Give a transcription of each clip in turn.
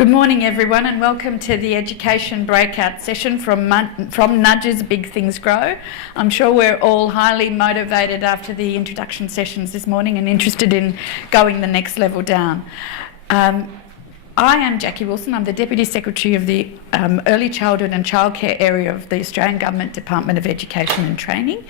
Good morning everyone, and welcome to the education breakout session from Nudges Big Things Grow. I'm sure we're all highly motivated after the introduction sessions this morning and interested in going the next level down. I am Jackie Wilson. I'm the Deputy Secretary of the Early Childhood and Childcare area of the Australian Government Department of Education and Training.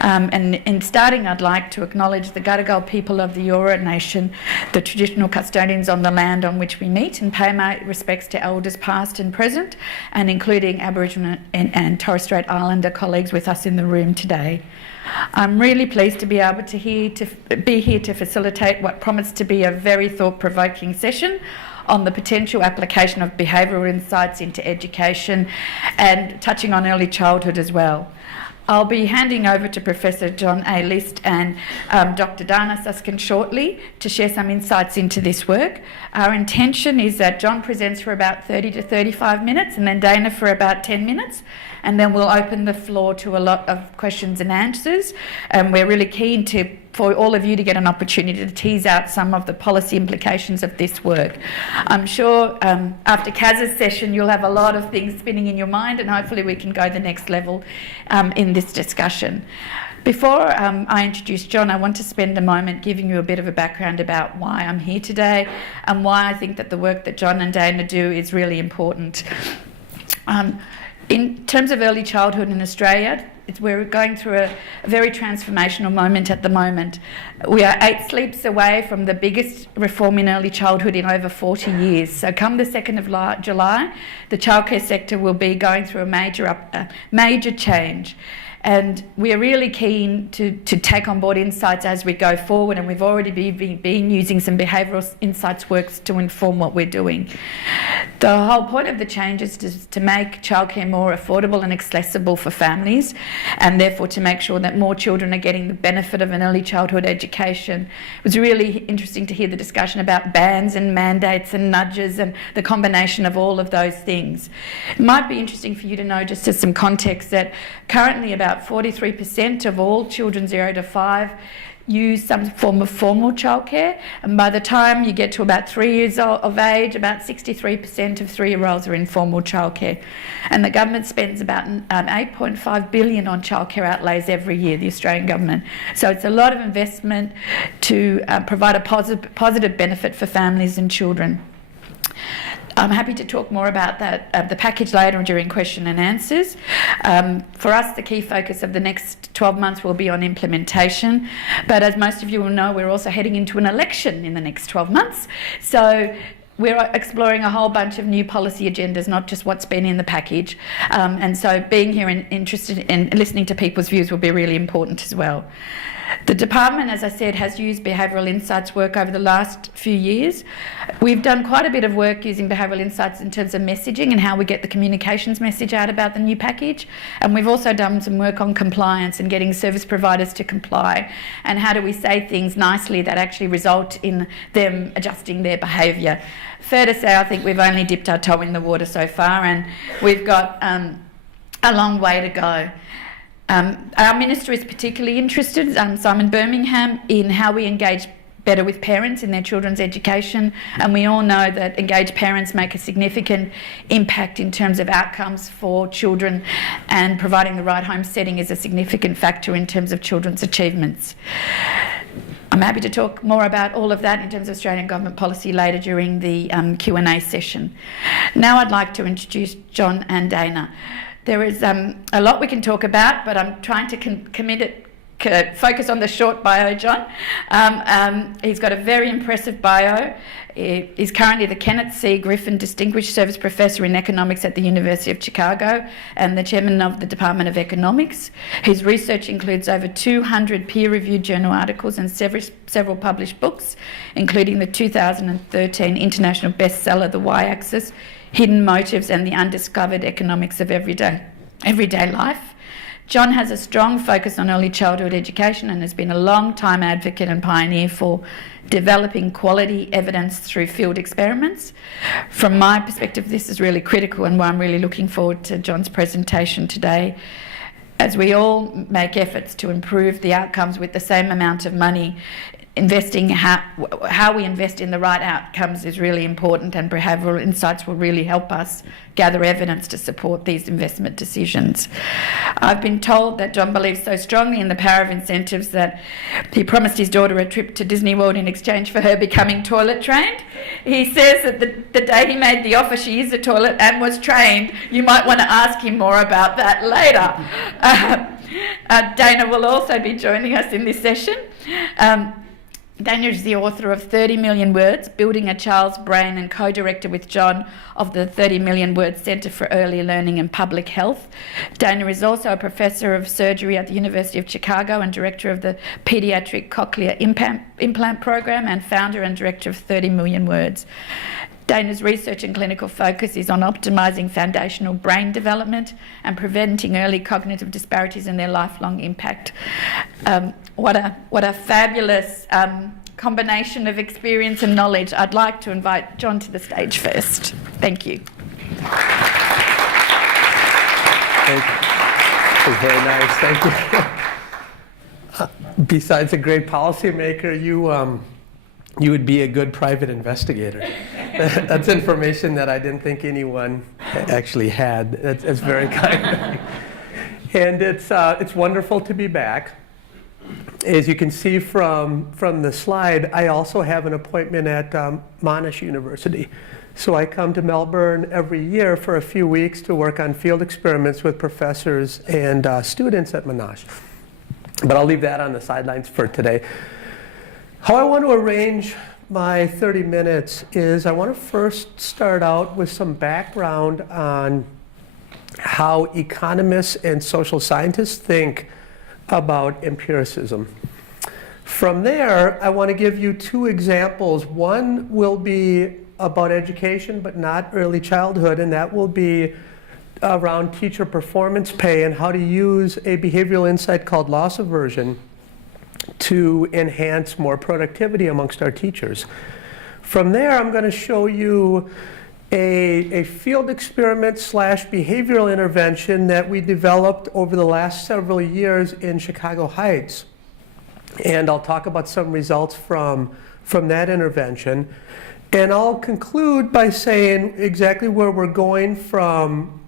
And in starting, I'd like to acknowledge the Gadigal people of the Eora Nation, the traditional custodians on the land on which we meet, and pay my respects to elders past and present, and including Aboriginal and Torres Strait Islander colleagues with us in the room today. I'm really pleased to be able to be here to facilitate what promised to be a very thought-provoking session on the potential application of behavioural insights into education and touching on early childhood as well. I'll be handing over to Professor John A. List and Dr. Dana Suskind shortly to share some insights into this work. Our intention is that John presents for about 30 to 35 minutes and then Dana for about 10 minutes, and then we'll open the floor to a lot of questions and answers. And we're really keen for all of you to get an opportunity to tease out some of the policy implications of this work. I'm sure after Kaz's session you'll have a lot of things spinning in your mind, and hopefully we can go the next level in this discussion. Before I introduce John, I want to spend a moment giving you a bit of a background about why I'm here today and why I think that the work that John and Dana do is really important. In terms of early childhood in Australia, we're going through a very transformational moment at the moment. We are 8 sleeps away from the biggest reform in early childhood in over 40 years. So come the 2nd of July, the childcare sector will be going through a major change. And we are really keen to take on board insights as we go forward, and we've already been using some behavioural insights works to inform what we're doing. The whole point of the change is to make childcare more affordable and accessible for families, and therefore to make sure that more children are getting the benefit of an early childhood education. It was really interesting to hear the discussion about bans and mandates and nudges and the combination of all of those things. It might be interesting for you to know, just as some context, that currently about 43% of all children 0 to 5 use some form of formal childcare, and by the time you get to about 3 years of age, about 63% of 3-year-olds are in formal childcare. And the government spends about $8.5 billion on childcare outlays every year, the Australian government. So it's a lot of investment to provide a positive benefit for families and children. I'm happy to talk more about that, the package later during question and answers. For us, the key focus of the next 12 months will be on implementation. But as most of you will know, we're also heading into an election in the next 12 months. So we're exploring a whole bunch of new policy agendas, not just what's been in the package. And so being here and interested in listening to people's views will be really important as well. The department, as I said, has used behavioural insights work over the last few years. We've done quite a bit of work using behavioural insights in terms of messaging and how we get the communications message out about the new package. And we've also done some work on compliance and getting service providers to comply, and how do we say things nicely that actually result in them adjusting their behaviour. Fair to say, I think we've only dipped our toe in the water so far, and we've got a long way to go. Our Minister is particularly interested, Simon Birmingham, in how we engage better with parents in their children's education, and we all know that engaged parents make a significant impact in terms of outcomes for children, and providing the right home setting is a significant factor in terms of children's achievements. I'm happy to talk more about all of that in terms of Australian government policy later during the Q&A session. Now I'd like to introduce John and Dana. There is a lot we can talk about, but I'm trying to focus on the short bio, John. He's got a very impressive bio. He's currently the Kenneth C. Griffin Distinguished Service Professor in Economics at the University of Chicago and the Chairman of the Department of Economics. His research includes over 200 peer-reviewed journal articles and several published books, including the 2013 international bestseller, The Y-Axis, Hidden Motives and the Undiscovered Economics of Everyday Life. John has a strong focus on early childhood education and has been a long-time advocate and pioneer for developing quality evidence through field experiments. From my perspective, this is really critical, and why I'm really looking forward to John's presentation today. As we all make efforts to improve the outcomes with the same amount of money, how we invest in the right outcomes is really important, and behavioural insights will really help us gather evidence to support these investment decisions. I've been told that John believes so strongly in the power of incentives that he promised his daughter a trip to Disney World in exchange for her becoming toilet trained. He says that the day he made the offer, she used the toilet and was trained. You might want to ask him more about that later. Dana will also be joining us in this session. Dana is the author of 30 Million Words, Building a Child's Brain, and co-director with John of the 30 Million Words Centre for Early Learning and Public Health. Dana is also a professor of surgery at the University of Chicago and director of the Pediatric Cochlear Implant Program, and founder and director of 30 Million Words. Dana's research and clinical focus is on optimising foundational brain development and preventing early cognitive disparities and their lifelong impact. What a fabulous combination of experience and knowledge. I'd like to invite John to the stage first. Thank you. Thank you. Very nice. Thank you. Besides a great policymaker, you would be a good private investigator. That's information that I didn't think anyone actually had. That's very kind. And it's wonderful to be back. As you can see from the slide, I also have an appointment at Monash University. So I come to Melbourne every year for a few weeks to work on field experiments with professors and students at Monash. But I'll leave that on the sidelines for today. How I want to arrange my 30 minutes is I want to first start out with some background on how economists and social scientists think about empiricism. From there, I want to give you two examples. One will be about education, but not early childhood, and that will be around teacher performance pay and how to use a behavioral insight called loss aversion to enhance more productivity amongst our teachers. From there, I'm going to show you a field experiment / behavioral intervention that we developed over the last several years in Chicago Heights. And I'll talk about some results from that intervention. And I'll conclude by saying exactly where we're going from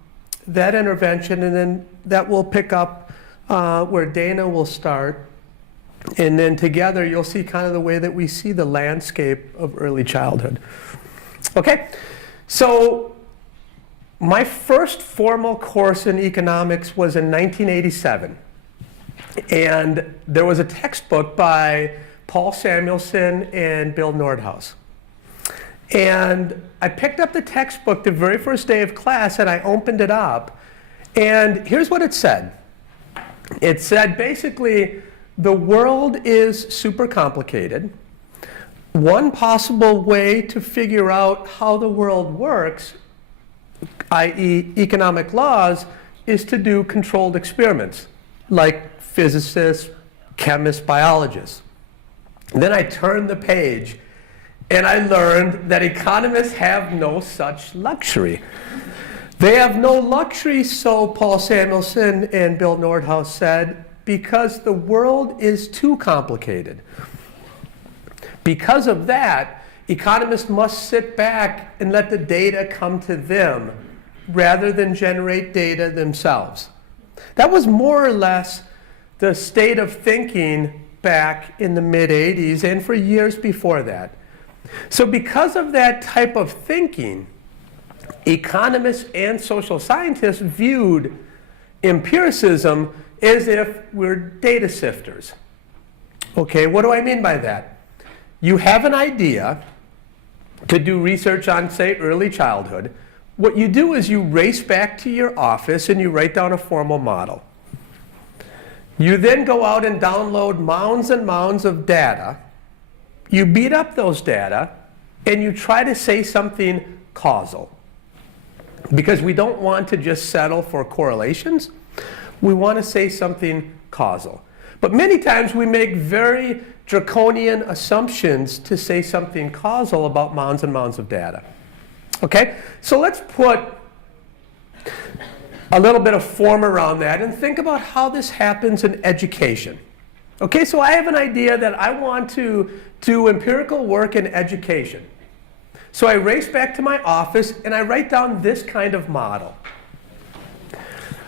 that intervention, and then that will pick up where Dana will start. And then together you'll see kind of the way that we see the landscape of early childhood. Okay, so my first formal course in economics was in 1987. And there was a textbook by Paul Samuelson and Bill Nordhaus. And I picked up the textbook the very first day of class and I opened it up. And here's what it said. It said basically, the world is super complicated. One possible way to figure out how the world works, i.e. economic laws, is to do controlled experiments, like physicists, chemists, biologists. And then I turned the page and I learned that economists have no such luxury. They have no luxury, so Paul Samuelson and Bill Nordhaus said, because the world is too complicated. Because of that, economists must sit back and let the data come to them rather than generate data themselves. That was more or less the state of thinking back in the mid-'80s and for years before that. So because of that type of thinking, economists and social scientists viewed empiricism as if we're data sifters. Okay, what do I mean by that? You have an idea to do research on, say, early childhood. What you do is you race back to your office and you write down a formal model. You then go out and download mounds and mounds of data. You beat up those data and you try to say something causal. Because we don't want to just settle for correlations. We want to say something causal. But many times we make very draconian assumptions to say something causal about mounds and mounds of data. Okay? So let's put a little bit of form around that and think about how this happens in education. Okay, so I have an idea that I want to do empirical work in education. So I race back to my office and I write down this kind of model.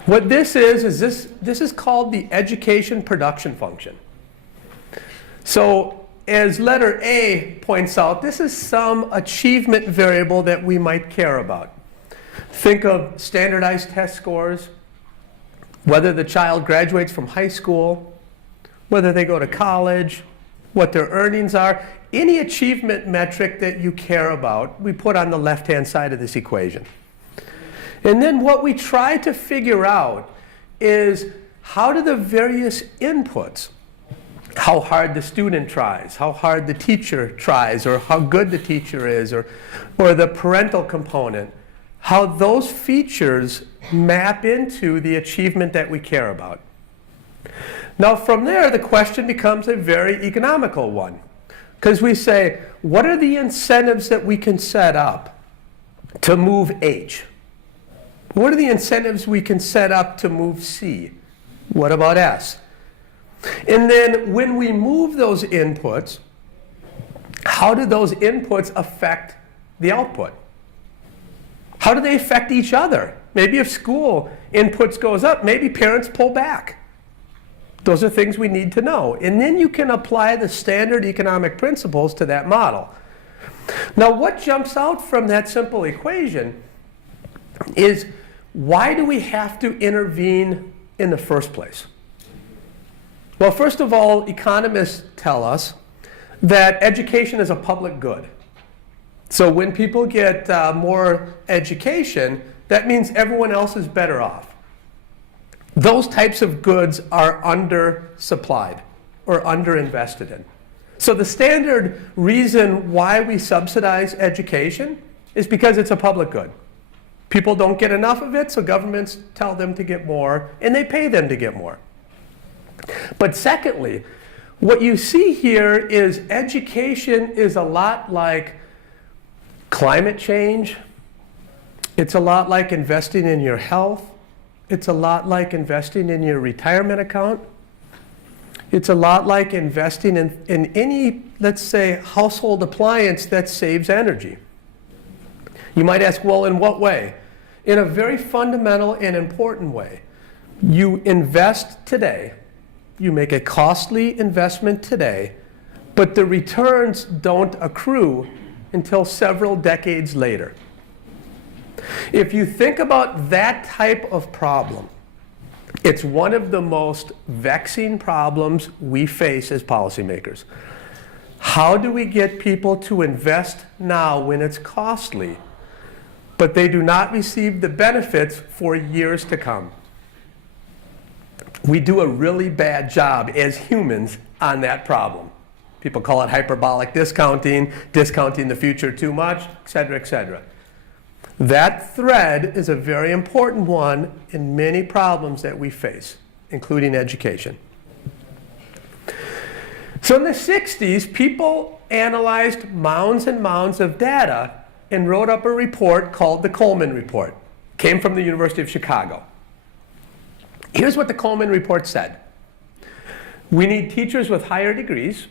What this is this is called the education production function. So as letter A points out, this is some achievement variable that we might care about. Think of standardized test scores, whether the child graduates from high school, whether they go to college, what their earnings are. Any achievement metric that you care about, we put on the left-hand side of this equation. And then what we try to figure out is how do the various inputs, how hard the student tries, how hard the teacher tries, or how good the teacher is, or the parental component, how those features map into the achievement that we care about. Now from there, the question becomes a very economical one. Because we say, what are the incentives that we can set up to move H? What are the incentives we can set up to move C? What about S? And then when we move those inputs, how do those inputs affect the output? How do they affect each other? Maybe if school inputs goes up, maybe parents pull back. Those are things we need to know. And then you can apply the standard economic principles to that model. Now what jumps out from that simple equation is, why do we have to intervene in the first place? Well, first of all, economists tell us that education is a public good. So when people get more education, that means everyone else is better off. Those types of goods are undersupplied or underinvested in. So the standard reason why we subsidize education is because it's a public good. People don't get enough of it, so governments tell them to get more, and they pay them to get more. But secondly, what you see here is education is a lot like climate change. It's a lot like investing in your health. It's a lot like investing in your retirement account. It's a lot like investing in any, let's say, household appliance that saves energy. You might ask, well, in what way? In a very fundamental and important way. You invest today. You make a costly investment today, but the returns don't accrue until several decades later. If you think about that type of problem, it's one of the most vexing problems we face as policymakers. How do we get people to invest now when it's costly, but they do not receive the benefits for years to come? We do a really bad job as humans on that problem. People call it hyperbolic discounting, discounting the future too much, et cetera, et cetera. That thread is a very important one in many problems that we face, including education. So in the 60s, people analyzed mounds and mounds of data and wrote up a report called the Coleman Report. It came from the University of Chicago. Here's what the Coleman Report said. We need teachers with higher degrees,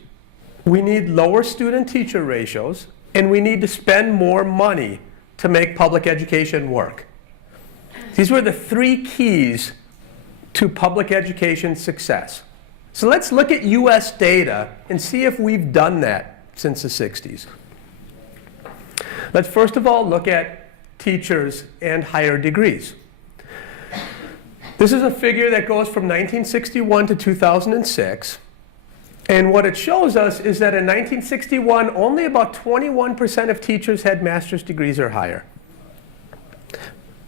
we need lower student-teacher ratios, and we need to spend more money to make public education work. These were the 3 keys to public education success. So let's look at US data and see if we've done that since the 60s. Let's first of all look at teachers and higher degrees. This is a figure that goes from 1961 to 2006. And what it shows us is that in 1961, only about 21% of teachers had master's degrees or higher.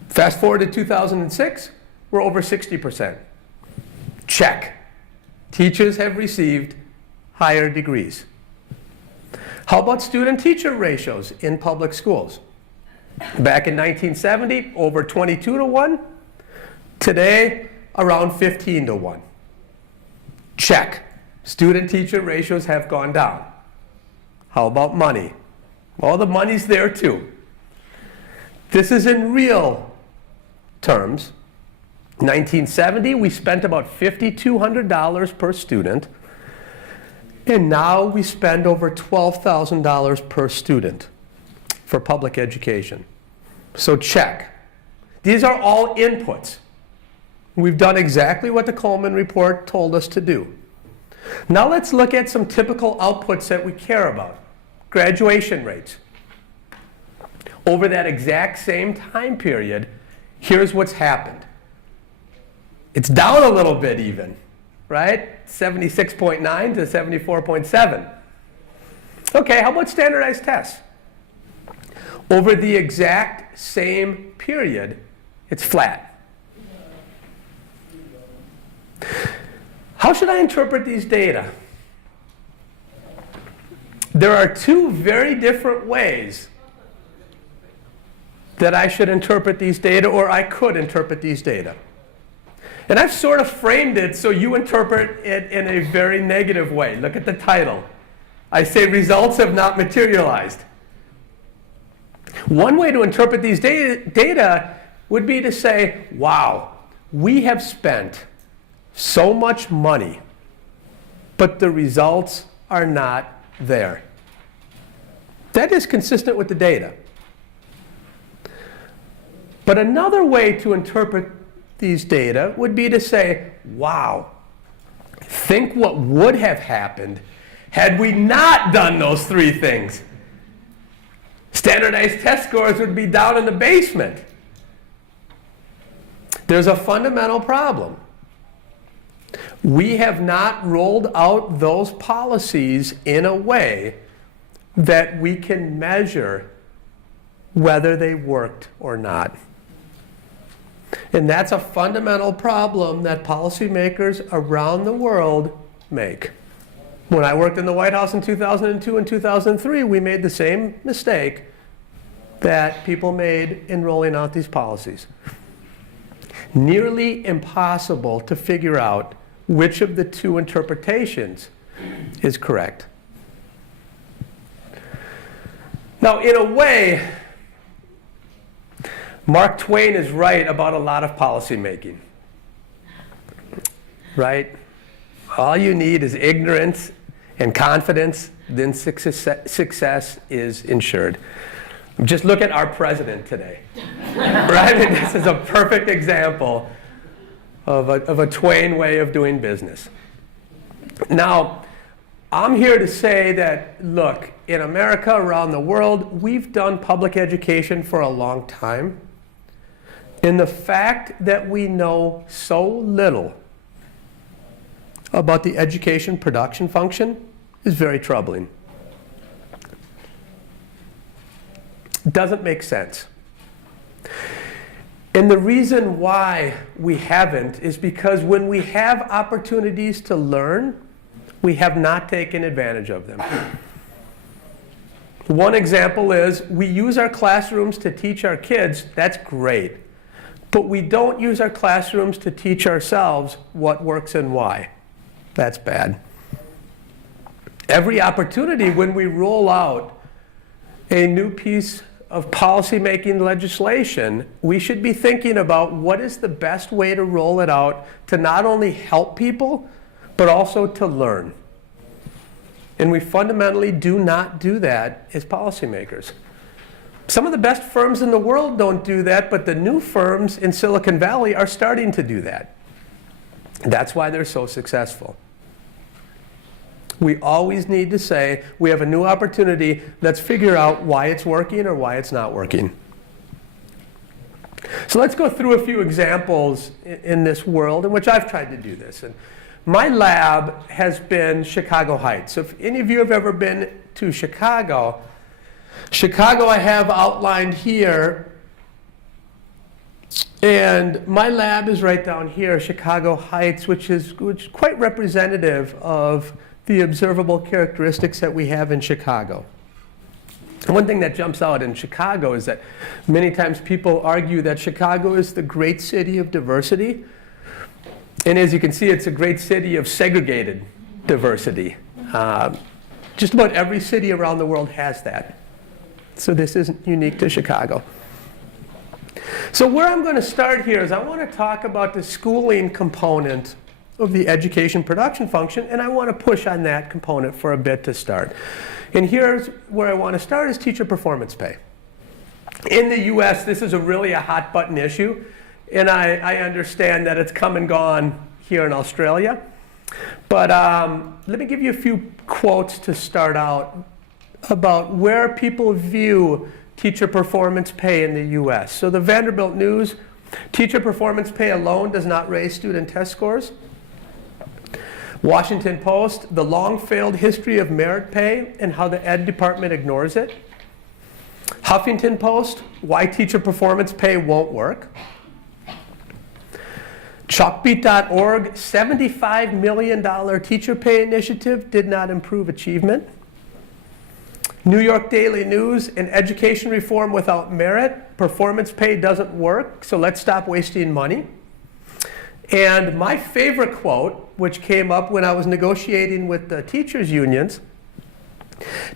Fast forward to 2006, we're over 60%. Check. Teachers have received higher degrees. How about student-teacher ratios in public schools? Back in 1970, over 22 to 1. Today, around 15 to 1. Check. Student-teacher ratios have gone down. How about money? Well, the money's there too. This is in real terms. 1970, we spent about $5,200 per student. And now we spend over $12,000 per student for public education. So check. These are all inputs. We've done exactly what the Coleman Report told us to do. Now let's look at some typical outputs that we care about. Graduation rates. Over that exact same time period, here's what's happened. It's down a little bit even, right? 76.9 to 74.7. Okay, how about standardized tests? Over the exact same period, it's flat. How should I interpret these data? There are two very different ways that I should interpret these data, or I could interpret these data. And I've sort of framed it so you interpret it in a very negative way. Look at the title. I say results have not materialized. One way to interpret these data would be to say, wow, we have spent so much money, but the results are not there. That is consistent with the data. But another way to interpret these data would be to say, wow, think what would have happened had we not done those three things. Standardized test scores would be down in the basement. There's a fundamental problem. We have not rolled out those policies in a way that we can measure whether they worked or not. And that's a fundamental problem that policymakers around the world make. When I worked in the White House in 2002 and 2003, we made the same mistake that people made in rolling out these policies. Nearly impossible to figure out which of the two interpretations is correct. Now, in a way, Mark Twain is right about a lot of policy making, right? All you need is ignorance and confidence, then success is ensured. Just look at our president today, right? And this is a perfect example of a Twain way of doing business. Now, I'm here to say that, look, in America, around the world, we've done public education for a long time. And the fact that we know so little about the education production function is very troubling. Doesn't make sense. And the reason why we haven't is because when we have opportunities to learn, we have not taken advantage of them. One example is we use our classrooms to teach our kids. That's great. But we don't use our classrooms to teach ourselves what works and why. That's bad. Every opportunity when we roll out a new piece of policy-making legislation, we should be thinking about what is the best way to roll it out to not only help people, but also to learn. And we fundamentally do not do that as policymakers. Some of the best firms in the world don't do that, but the new firms in Silicon Valley are starting to do that. That's why they're so successful. We always need to say, we have a new opportunity, let's figure out why it's working or why it's not working. So let's go through a few examples in this world in which I've tried to do this. And my lab has been Chicago Heights. So if any of you have ever been to Chicago I have outlined here, and my lab is right down here, Chicago Heights, which is quite representative of the observable characteristics that we have in Chicago. One thing that jumps out in Chicago is that many times people argue that Chicago is the great city of diversity. And as you can see, it's a great city of segregated diversity. Just about every city around the world has that. So this isn't unique to Chicago. So where I'm going to start here is I want to talk about the schooling component of the education production function, and I want to push on that component for a bit to start. And here's where I want to start is teacher performance pay. In the US, this is really a hot button issue, and I understand that it's come and gone here in Australia. But let me give you a few quotes to start out about where people view teacher performance pay in the US. So the Vanderbilt News, teacher performance pay alone does not raise student test scores. Washington Post, the long failed history of merit pay and how the ed department ignores it. Huffington Post, why teacher performance pay won't work. Chalkbeat.org, $75 million teacher pay initiative did not improve achievement. New York Daily News, an education reform without merit, performance pay doesn't work, so let's stop wasting money. And my favorite quote, which came up when I was negotiating with the teachers' unions,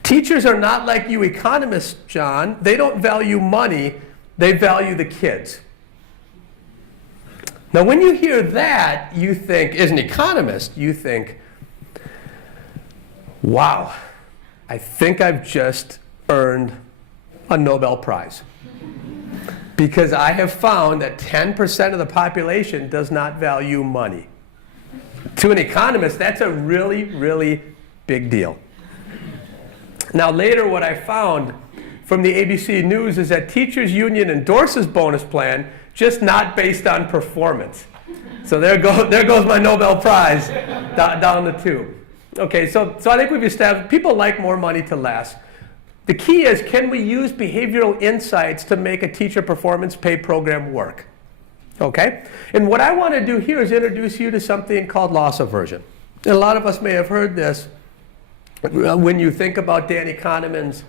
teachers are not like you economists, John. They don't value money, they value the kids. Now, when you hear that, you think, as an economist, you think, wow, I think I've just earned a Nobel Prize. Because I have found that 10% of the population does not value money. To an economist, that's a really, really big deal. Now, later what I found from the ABC News is that teachers' union endorses bonus plan, just not based on performance. So there goes my Nobel Prize down the tube. Okay, so I think we've established people like more money to less. The key is, can we use behavioral insights to make a teacher performance pay program work? Okay? And what I want to do here is introduce you to something called loss aversion. And a lot of us may have heard this when you think about Danny Kahneman's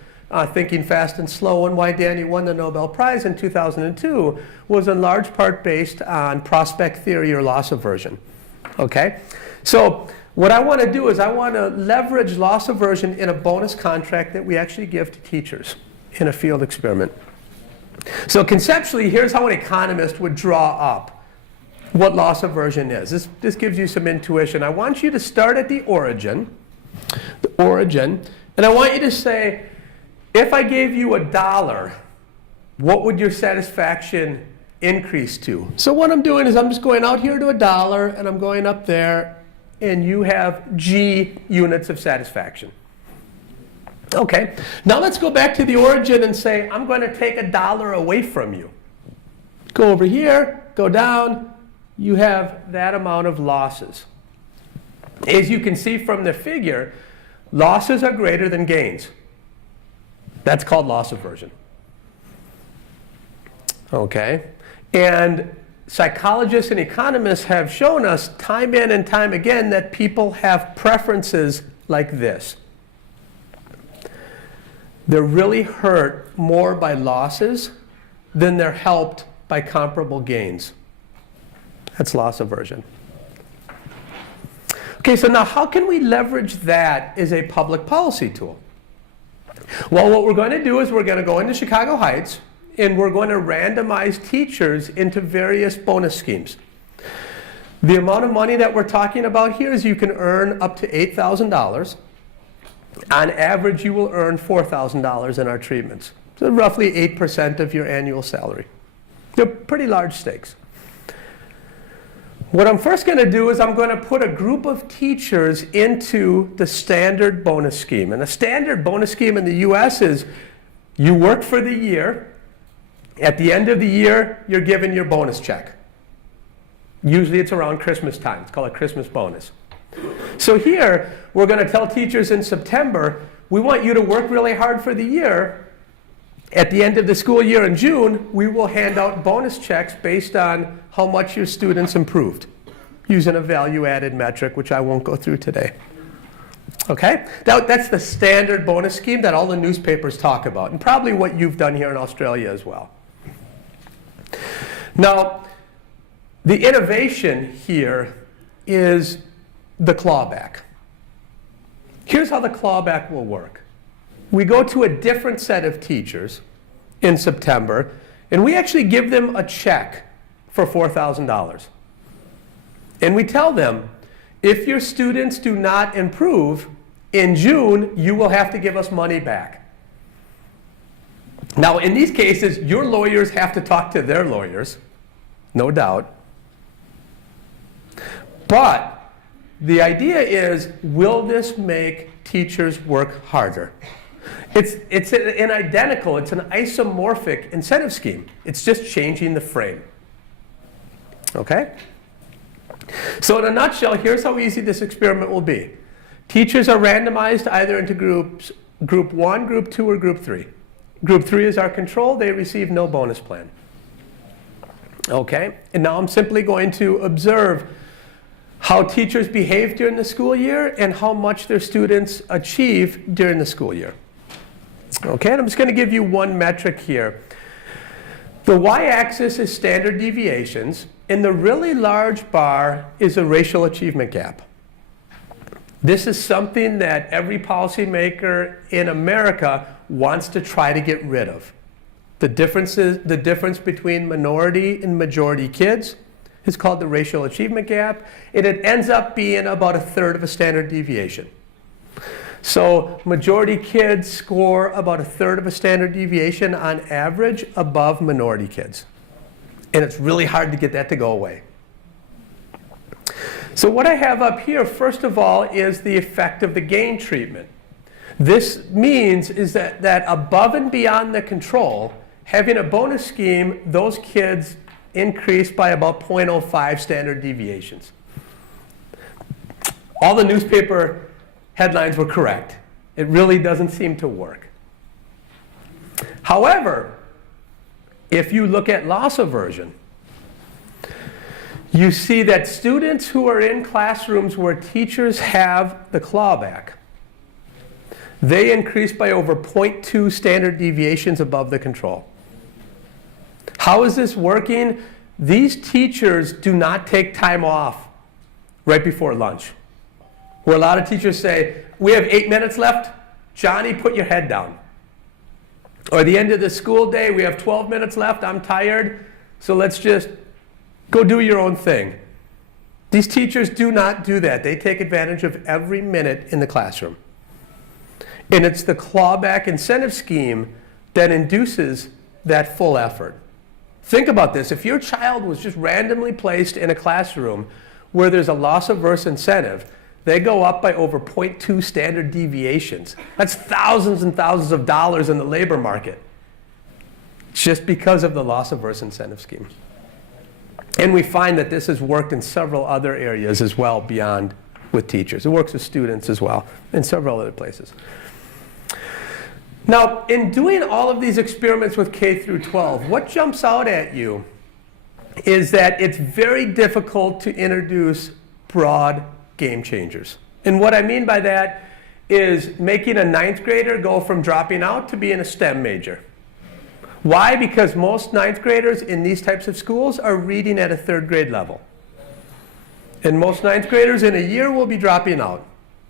Thinking Fast and Slow, and why Danny won the Nobel Prize in 2002 was in large part based on prospect theory or loss aversion. Okay? So what I want to do is I want to leverage loss aversion in a bonus contract that we actually give to teachers in a field experiment. So conceptually, here's how an economist would draw up what loss aversion is. This gives you some intuition. I want you to start at the origin, and I want you to say, if I gave you $1, what would your satisfaction increase to? So what I'm doing is I'm just going out here to $1, and I'm going up there, and you have G units of satisfaction. Okay, now let's go back to the origin and say, I'm going to take $1 away from you. Go over here, go down, you have that amount of losses. As you can see from the figure, losses are greater than gains. That's called loss aversion. Okay, and psychologists and economists have shown us time in and time again that people have preferences like this. They're really hurt more by losses than they're helped by comparable gains. That's loss aversion. Okay, so now how can we leverage that as a public policy tool? Well, what we're going to do is we're going to go into Chicago Heights, and we're going to randomize teachers into various bonus schemes. The amount of money that we're talking about here is you can earn up to $8,000. On average, you will earn $4,000 in our treatments. So roughly 8% of your annual salary. They're pretty large stakes. What I'm first going to do is I'm going to put a group of teachers into the standard bonus scheme. And the standard bonus scheme in the US is you work for the year. At the end of the year, you're given your bonus check. Usually it's around Christmas time. It's called a Christmas bonus. So here, we're going to tell teachers in September, we want you to work really hard for the year. At the end of the school year in June, we will hand out bonus checks based on how much your students improved, using a value-added metric, which I won't go through today. Okay? That's the standard bonus scheme that all the newspapers talk about, and probably what you've done here in Australia as well. Now, the innovation here is the clawback. Here's how the clawback will work. We go to a different set of teachers in September, and we actually give them a check for $4,000. And we tell them, if your students do not improve, in June, you will have to give us money back. Now, in these cases, your lawyers have to talk to their lawyers, no doubt. But the idea is, will this make teachers work harder? It's an identical, it's an isomorphic incentive scheme. It's just changing the frame. Okay? So in a nutshell, here's how easy this experiment will be. Teachers are randomized either into groups, group 1, group 2, or group 3. Group 3 is our control. They receive no bonus plan. Okay? And now I'm simply going to observe how teachers behave during the school year and how much their students achieve during the school year. Okay, and I'm just going to give you one metric here. The y-axis is standard deviations, and the really large bar is a racial achievement gap. This is something that every policymaker in America wants to try to get rid of. The difference between minority and majority kids is called the racial achievement gap, and it ends up being about 1/3 of a standard deviation. So majority kids score about 1/3 of a standard deviation on average above minority kids. And it's really hard to get that to go away. So what I have up here, first of all, is the effect of the gain treatment. This means is that above and beyond the control, having a bonus scheme, those kids increase by about 0.05 standard deviations. All the newspaper headlines were correct. It really doesn't seem to work. However, if you look at loss aversion, you see that students who are in classrooms where teachers have the clawback, they increase by over 0.2 standard deviations above the control. How is this working? These teachers do not take time off right before lunch. Where a lot of teachers say, we have 8 minutes left, Johnny, put your head down. Or at the end of the school day, we have 12 minutes left, I'm tired, so let's just go do your own thing. These teachers do not do that. They take advantage of every minute in the classroom. And it's the clawback incentive scheme that induces that full effort. Think about this. If your child was just randomly placed in a classroom where there's a loss-averse incentive, they go up by over 0.2 standard deviations. That's thousands and thousands of dollars in the labor market, just because of the loss-averse incentive scheme. And we find that this has worked in several other areas as well beyond with teachers. It works with students as well in several other places. Now, in doing all of these experiments with K through 12, what jumps out at you is that it's very difficult to introduce broad game changers. And what I mean by that is making a 9th grader go from dropping out to being a STEM major. Why? Because most 9th graders in these types of schools are reading at a 3rd grade level. And most 9th graders in a year will be dropping out.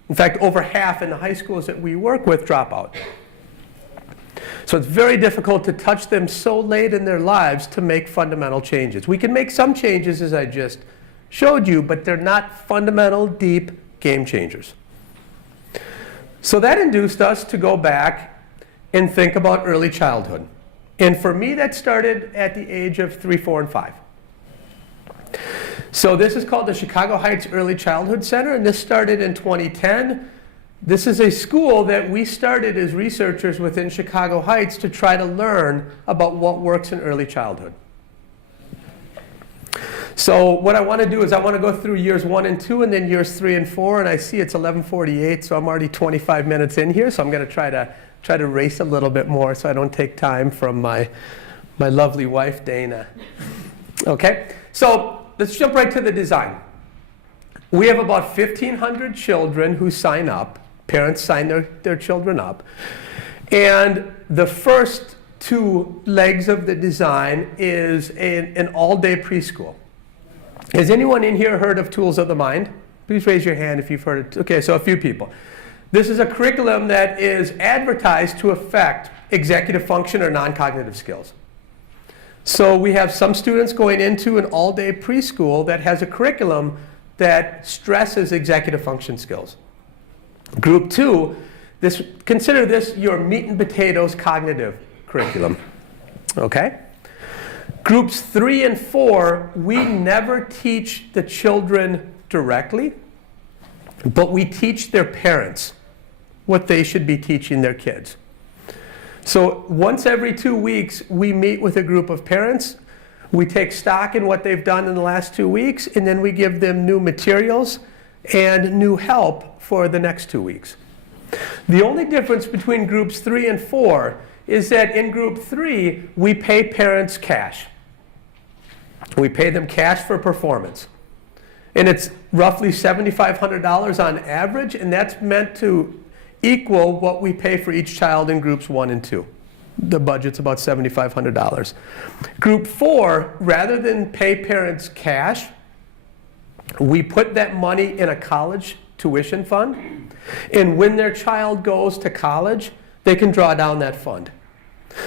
In fact, over half in the high schools that we work with drop out. So it's very difficult to touch them so late in their lives to make fundamental changes. We can make some changes, as I just showed you, but they're not fundamental, deep game changers. So that induced us to go back and think about early childhood. And for me, that started at the age of 3, 4, and 5. So this is called the Chicago Heights Early Childhood Center, and this started in 2010. This is a school that we started as researchers within Chicago Heights to try to learn about what works in early childhood. So what I want to do is I want to go through years 1 and 2 and then years 3 and 4, and I see it's 11:48, so I'm already 25 minutes in here, so I'm going to try to race a little bit more so I don't take time from my lovely wife, Dana. Okay, so let's jump right to the design. We have about 1,500 children who sign up. Parents sign their children up. And the first 2 legs of the design is an all-day preschool. Has anyone in here heard of Tools of the Mind? Please raise your hand if you've heard it. Okay, so a few people. This is a curriculum that is advertised to affect executive function or non-cognitive skills. So we have some students going into an all-day preschool that has a curriculum that stresses executive function skills. Group 2, consider this your meat and potatoes cognitive curriculum. Okay? Groups 3 and 4, we never teach the children directly, but we teach their parents what they should be teaching their kids. So once every 2 weeks, we meet with a group of parents. We take stock in what they've done in the last 2 weeks, and then we give them new materials and new help for the next 2 weeks. The only difference between groups 3 and 4 is that in group 3, we pay parents cash. We pay them cash for performance. And it's roughly $7,500 on average, and that's meant to equal what we pay for each child in groups 1 and 2. The budget's about $7,500. Group 4, rather than pay parents cash, we put that money in a college tuition fund, and when their child goes to college, they can draw down that fund.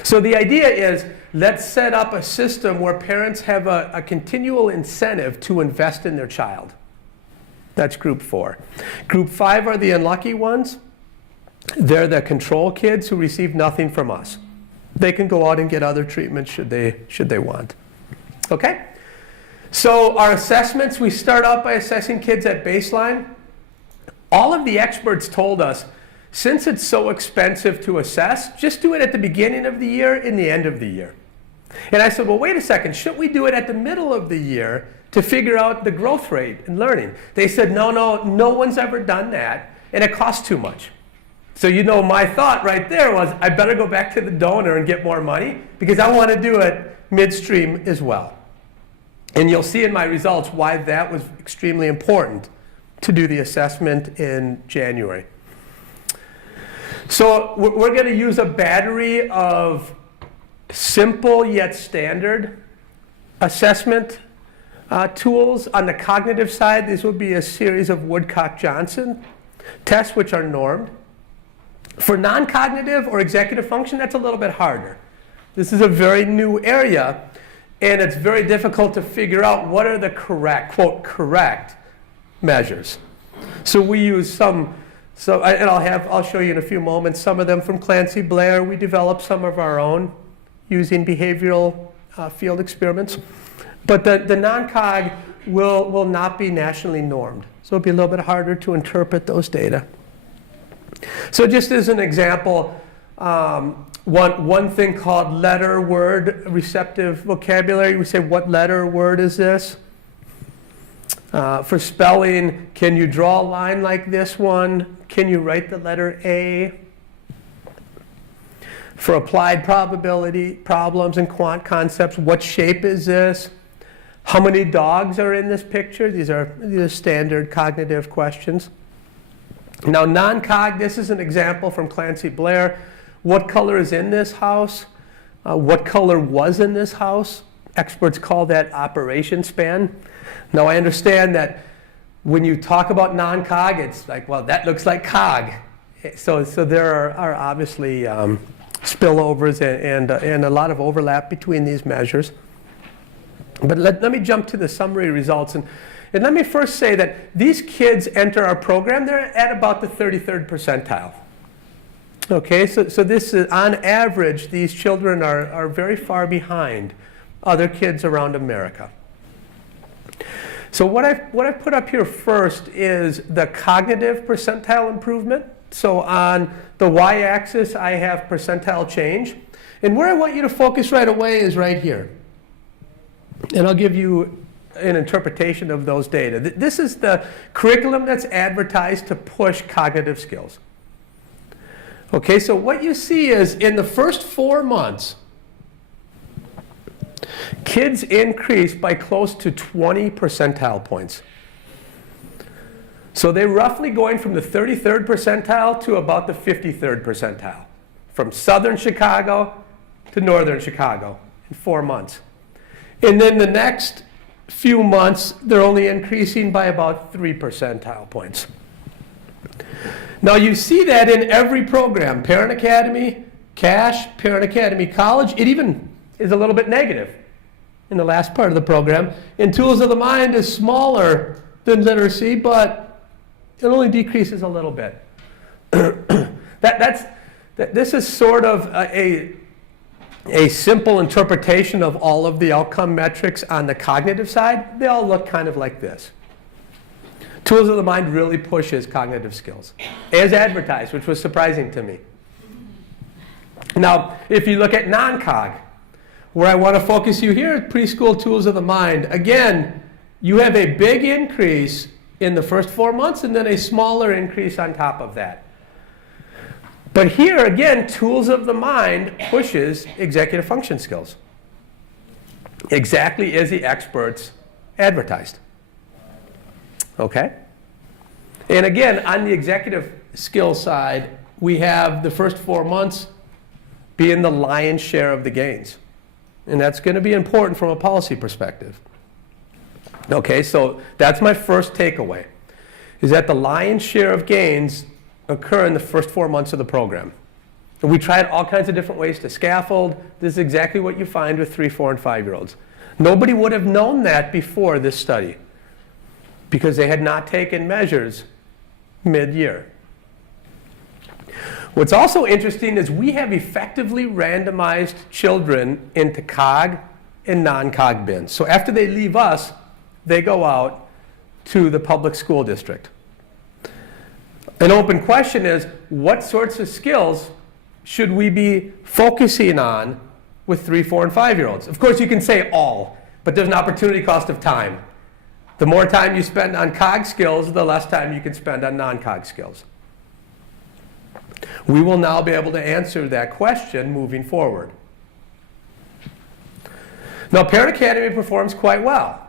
So the idea is, let's set up a system where parents have a continual incentive to invest in their child. That's group 4. Group 5 are the unlucky ones. They're the control kids who receive nothing from us. They can go out and get other treatments should they want. Okay? So our assessments, we start out by assessing kids at baseline. All of the experts told us, since it's so expensive to assess, just do it at the beginning of the year and the end of the year. And I said, well, wait a second, shouldn't we do it at the middle of the year to figure out the growth rate in learning? They said, no one's ever done that, and it costs too much. So my thought right there was, I better go back to the donor and get more money, because I want to do it midstream as well. And you'll see in my results why that was extremely important to do the assessment in January. So we're going to use a battery of simple yet standard assessment tools. On the cognitive side, these will be a series of Woodcock-Johnson tests which are normed. For non-cognitive or executive function, that's a little bit harder. This is a very new area, and it's very difficult to figure out what are the correct, quote, correct measures. So we use some, and I'll show you in a few moments some of them from Clancy Blair. We developed some of our own using behavioral field experiments. But the non-cog will not be nationally normed. So it'll be a little bit harder to interpret those data. So just as an example, one thing called letter word receptive vocabulary. We say, what letter word is this? For spelling, can you draw a line like this one? Can you write the letter A? For applied probability problems and quant concepts, what shape is this? How many dogs are in this picture? These are standard cognitive questions. Now, non-cog, this is an example from Clancy Blair. What color is in this house? What color was in this house? Experts call that operation span. Now, I understand that when you talk about non-cog, it's like, well, that looks like cog. So there are obviously spillovers and a lot of overlap between these measures. But let me jump to the summary results. And let me first say that these kids enter our program, they're at about the 33rd percentile. Okay, so this is, on average, these children are very far behind other kids around America. So what I've put up here first is the cognitive percentile improvement. So on the y-axis, I have percentile change. And where I want you to focus right away is right here. And I'll give you an interpretation of those data. This is the curriculum that's advertised to push cognitive skills. Okay, so what you see is in the first 4 months, kids increase by close to 20 percentile points. So they're roughly going from the 33rd percentile to about the 53rd percentile, from southern Chicago to northern Chicago in 4 months. And then the next few months, they're only increasing by about 3 percentile points. Now you see that in every program, Parent Academy, Cash, Parent Academy College. It even is a little bit negative in the last part of the program. And Tools of the Mind is smaller than literacy, but it only decreases a little bit. This is sort of a simple interpretation of all of the outcome metrics on the cognitive side. They all look kind of like this. Tools of the Mind really pushes cognitive skills, as advertised, which was surprising to me. Now, if you look at non-cog, where I want to focus you here at preschool Tools of the Mind, again, you have a big increase in the first 4 months and then a smaller increase on top of that. But here, again, Tools of the Mind pushes executive function skills, exactly as the experts advertised. Okay? And again, on the executive skill side, we have the first 4 months being the lion's share of the gains. And that's going to be important from a policy perspective. Okay, so that's my first takeaway, is that the lion's share of gains occur in the first 4 months of the program. And we tried all kinds of different ways to scaffold. This is exactly what you find with 3, 4, and 5-year-olds. Nobody would have known that before this study, because they had not taken measures mid-year. What's also interesting is we have effectively randomized children into COG and non-COG bins. So after they leave us, they go out to the public school district. An open question is, what sorts of skills should we be focusing on with 3, 4, and 5-year-olds? Of course, you can say all, but there's an opportunity cost of time. The more time you spend on COG skills, the less time you can spend on non-COG skills. We will now be able to answer that question moving forward. Now, Parent Academy performs quite well.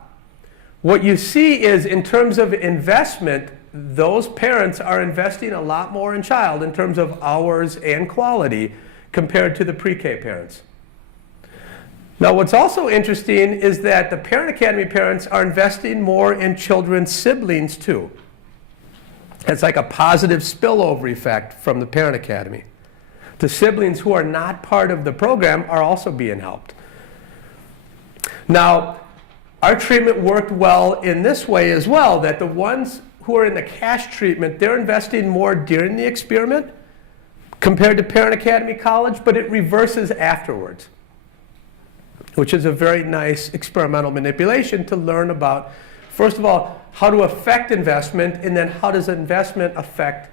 What you see is, in terms of investment, those parents are investing a lot more in child in terms of hours and quality compared to the pre-K parents. Now, what's also interesting is that the Parent Academy parents are investing more in children's siblings too. It's like a positive spillover effect from the Parent Academy. The siblings who are not part of the program are also being helped. Now, our treatment worked well in this way as well, that the ones who are in the cash treatment, they're investing more during the experiment compared to Parent Academy College, but it reverses afterwards, which is a very nice experimental manipulation to learn about, first of all, how to affect investment, and then how does investment affect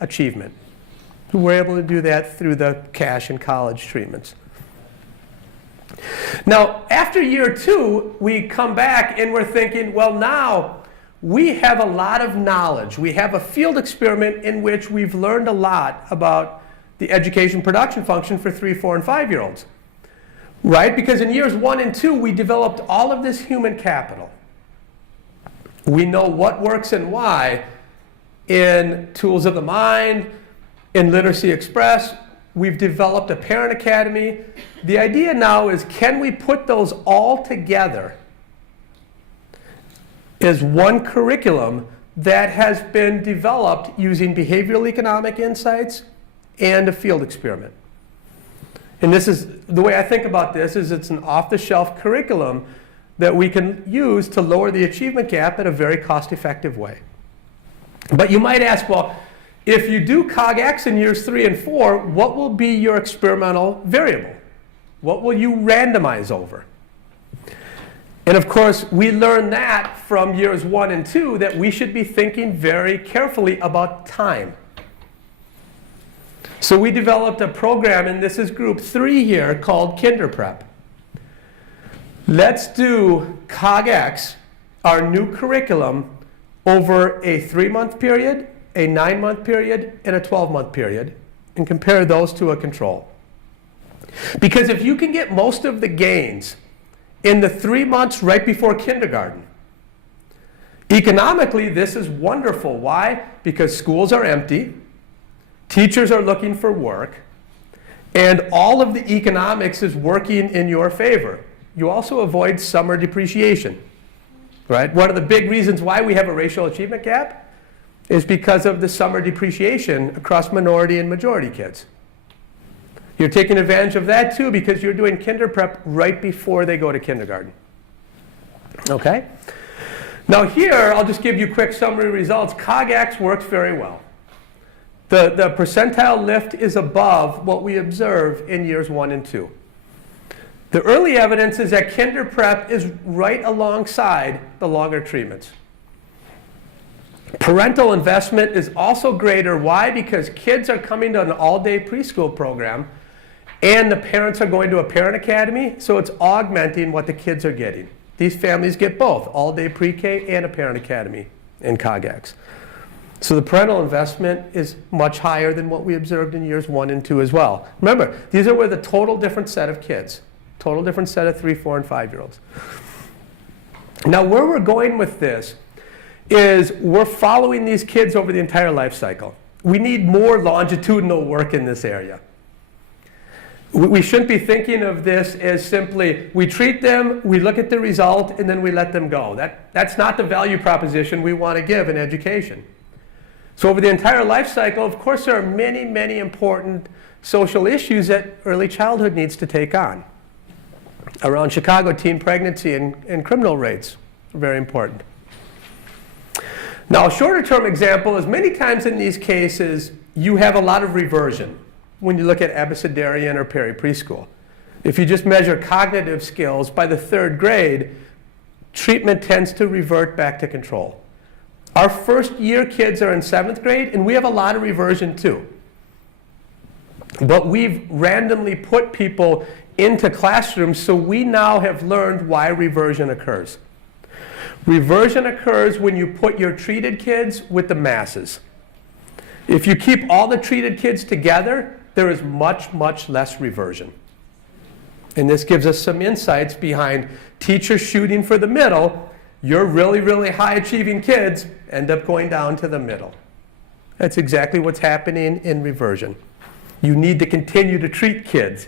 achievement. We're able to do that through the cash and college treatments. Now, after year 2, we come back and we're thinking, well, now we have a lot of knowledge. We have a field experiment in which we've learned a lot about the education production function for 3, 4, and 5-year-olds. Right? Because in years 1 and 2, we developed all of this human capital. We know what works and why in Tools of the Mind, in Literacy Express. We've developed a Parent Academy. The idea now is, can we put those all together as one curriculum that has been developed using behavioral economic insights and a field experiment? And this is, the way I think about this is, it's an off-the-shelf curriculum that we can use to lower the achievement gap in a very cost-effective way. But you might ask, well, if you do COG-X in years 3 and 4, what will be your experimental variable? What will you randomize over? And of course, we learned that from years 1 and 2, that we should be thinking very carefully about time. So we developed a program, and this is group 3 here, called Kinder Prep. Let's do COG-X, our new curriculum, over a 3-month period, a 9-month period, and a 12-month period, and compare those to a control. Because if you can get most of the gains in the 3 months right before kindergarten, economically, this is wonderful. Why? Because schools are empty, teachers are looking for work, and all of the economics is working in your favor. You also avoid summer depreciation, right? One of the big reasons why we have a racial achievement gap is because of the summer depreciation across minority and majority kids. You're taking advantage of that too, because you're doing Kinder Prep right before they go to kindergarten. Okay? Now here, I'll just give you quick summary results. COGAX works very well. The percentile lift is above what we observe in years 1 and 2. The early evidence is that kinder prep is right alongside the longer treatments. Parental investment is also greater. Why? Because kids are coming to an all-day preschool program, and the parents are going to a parent academy, so it's augmenting what the kids are getting. These families get both, all-day pre-K and a parent academy in COGAX. So the parental investment is much higher than what we observed in years 1 and 2 as well. Remember, these are with a total different set of kids, total different set of 3, 4, and 5-year-olds. Now, where we're going with this is we're following these kids over the entire life cycle. We need more longitudinal work in this area. We shouldn't be thinking of this as simply we treat them, we look at the result, and then we let them go. That's not the value proposition we want to give in education. So over the entire life cycle, of course, there are many, many important social issues that early childhood needs to take on. Around Chicago, teen pregnancy and criminal rates are very important. Now, a shorter-term example is many times in these cases, you have a lot of reversion when you look at abecedarian or peri-preschool. If you just measure cognitive skills, by the 3rd grade, treatment tends to revert back to control. Our first-year kids are in 7th grade, and we have a lot of reversion too. But we've randomly put people into classrooms, so we now have learned why reversion occurs. Reversion occurs when you put your treated kids with the masses. If you keep all the treated kids together, there is much, much less reversion. And this gives us some insights behind teachers shooting for the middle. Your really, really high-achieving kids end up going down to the middle. That's exactly what's happening in reversion. You need to continue to treat kids.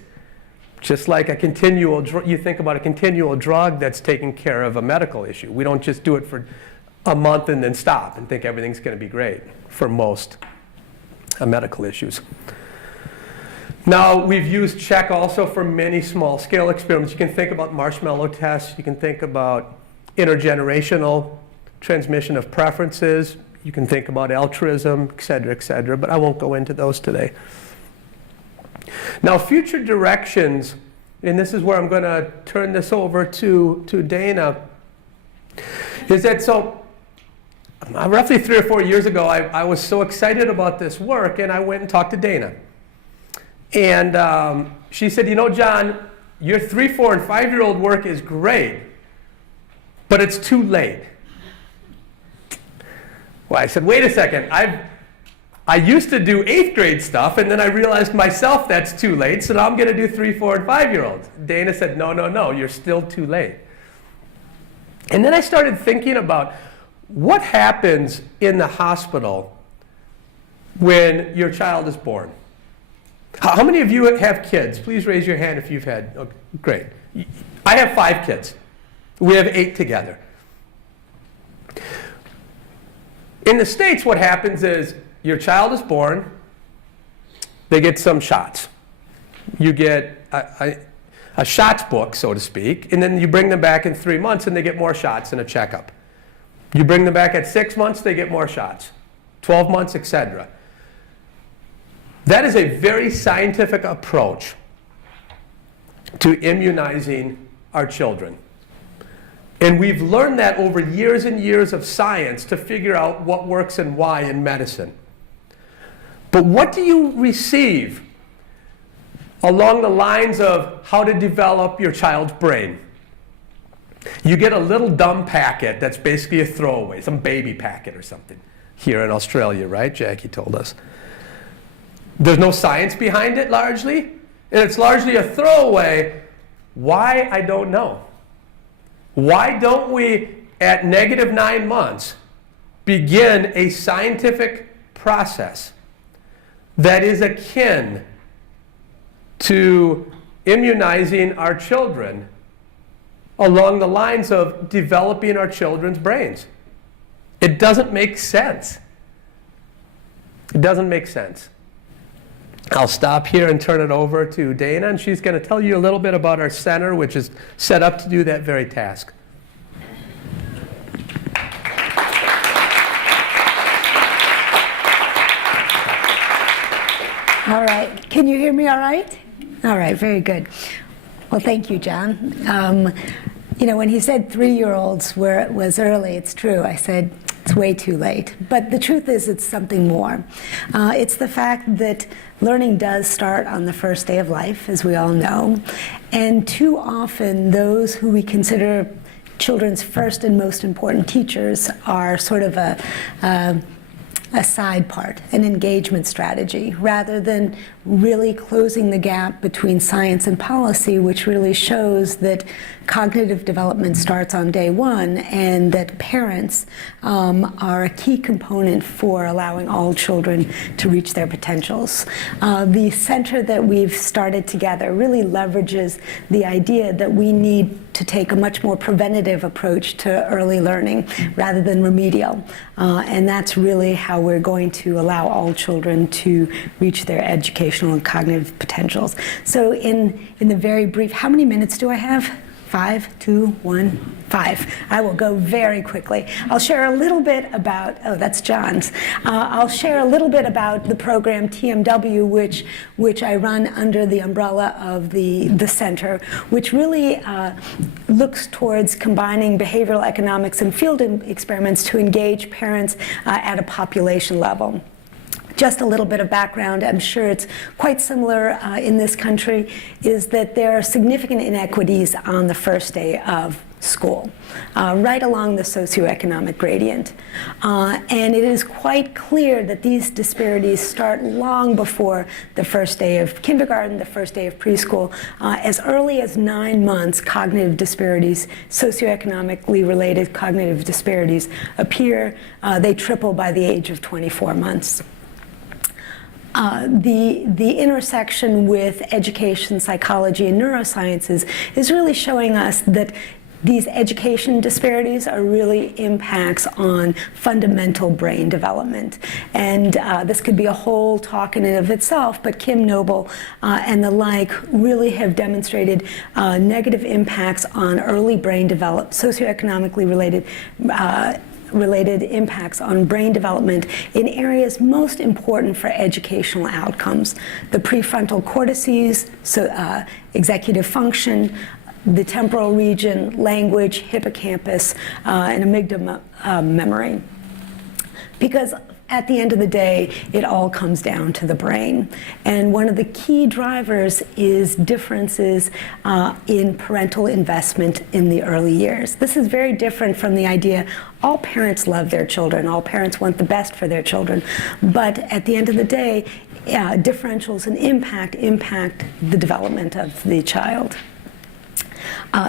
Just like you think about a continual drug that's taking care of a medical issue. We don't just do it for a month and then stop and think everything's going to be great for most medical issues. Now, we've used check also for many small-scale experiments. You can think about marshmallow tests. You can think about intergenerational transmission of preferences. You can think about altruism, et cetera, but I won't go into those today. Now, future directions, and this is where I'm going to turn this over to Dana, is that so roughly 3 or 4 years ago, I was so excited about this work, and I went and talked to Dana. And she said, you know, John, your 3, 4, and 5-year-old work is great, but it's too late. Well, I said, wait a second. I used to do 8th grade stuff, and then I realized myself that's too late, so now I'm going to do 3, 4, and 5-year-olds. Dana said, no, you're still too late. And then I started thinking about what happens in the hospital when your child is born. How many of you have kids? Please raise your hand if you've had. Oh, great. I have 5 kids. We have 8 together. In the States, what happens is your child is born, they get some shots. You get a shots book, so to speak, and then you bring them back in 3 months and they get more shots and a checkup. You bring them back at 6 months, they get more shots, 12 months, etc. That is a very scientific approach to immunizing our children. And we've learned that over years and years of science to figure out what works and why in medicine. But what do you receive along the lines of how to develop your child's brain? You get a little dumb packet that's basically a throwaway, some baby packet or something. Here in Australia, right? Jackie told us. There's no science behind it, largely. And it's largely a throwaway. Why? I don't know. Why don't we, at -9 months, begin a scientific process that is akin to immunizing our children along the lines of developing our children's brains? It doesn't make sense. It doesn't make sense. I'll stop here and turn it over to Dana, and she's going to tell you a little bit about our center, which is set up to do that very task. All right. Can you hear me all right? All right, very good. Well, thank you, John. You know, when he said 3-year-olds was early, it's true. I said, it's way too late. But the truth is, it's something more. It's the fact that learning does start on the first day of life, as we all know. And too often, those who we consider children's first and most important teachers are sort of a side part, an engagement strategy, rather than really closing the gap between science and policy, which really shows that cognitive development starts on day one and that parents are a key component for allowing all children to reach their potentials. The center that we've started together really leverages the idea that we need to take a much more preventative approach to early learning rather than remedial. And that's really how we're going to allow all children to reach their educational and cognitive potentials. So in the very brief, how many minutes do I have? 5, 2, 1, 5. I will go very quickly. I'll share a little bit about, oh, that's John's. I'll share a little bit about the program TMW, which I run under the umbrella of the center, which really looks towards combining behavioral economics and field experiments to engage parents at a population level. Just a little bit of background, I'm sure it's quite similar in this country, is that there are significant inequities on the first day of school, right along the socioeconomic gradient. And it is quite clear that these disparities start long before the first day of kindergarten, the first day of preschool. As early as 9 months, cognitive disparities, socioeconomically related cognitive disparities appear. They triple by the age of 24 months. The intersection with education, psychology, and neurosciences is really showing us that these education disparities are really impacts on fundamental brain development. And this could be a whole talk in and of itself, but Kim Nobel and the like really have demonstrated negative impacts on early brain development, socioeconomically related impacts on brain development in areas most important for educational outcomes. The prefrontal cortices, so executive function, the temporal region, language, hippocampus, and amygdala memory. Because at the end of the day, it all comes down to the brain. And one of the key drivers is differences in parental investment in the early years. This is very different from the idea all parents love their children, all parents want the best for their children. But at the end of the day, differentials in impact the development of the child.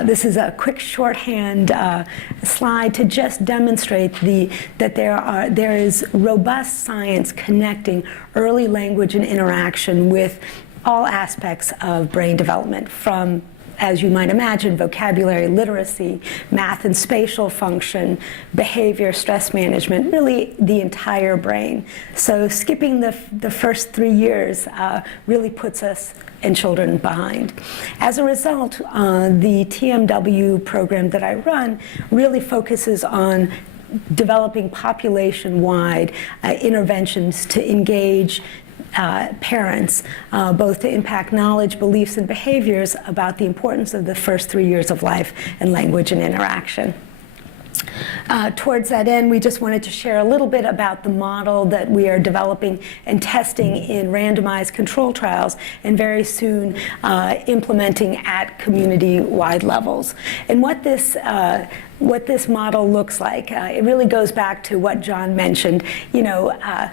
This is a quick shorthand slide to just demonstrate that there is robust science connecting early language and interaction with all aspects of brain development, from, as you might imagine, vocabulary, literacy, math and spatial function, behavior, stress management, really the entire brain. So skipping the first 3 years really puts us and children behind. As a result, the TMW program that I run really focuses on developing population-wide interventions to engage parents, both to impact knowledge, beliefs, and behaviors about the importance of the first 3 years of life and language and interaction. Towards that end, we just wanted to share a little bit about the model that we are developing and testing in randomized control trials, and very soon implementing at community-wide levels. And what this model looks like, it really goes back to what John mentioned. You know,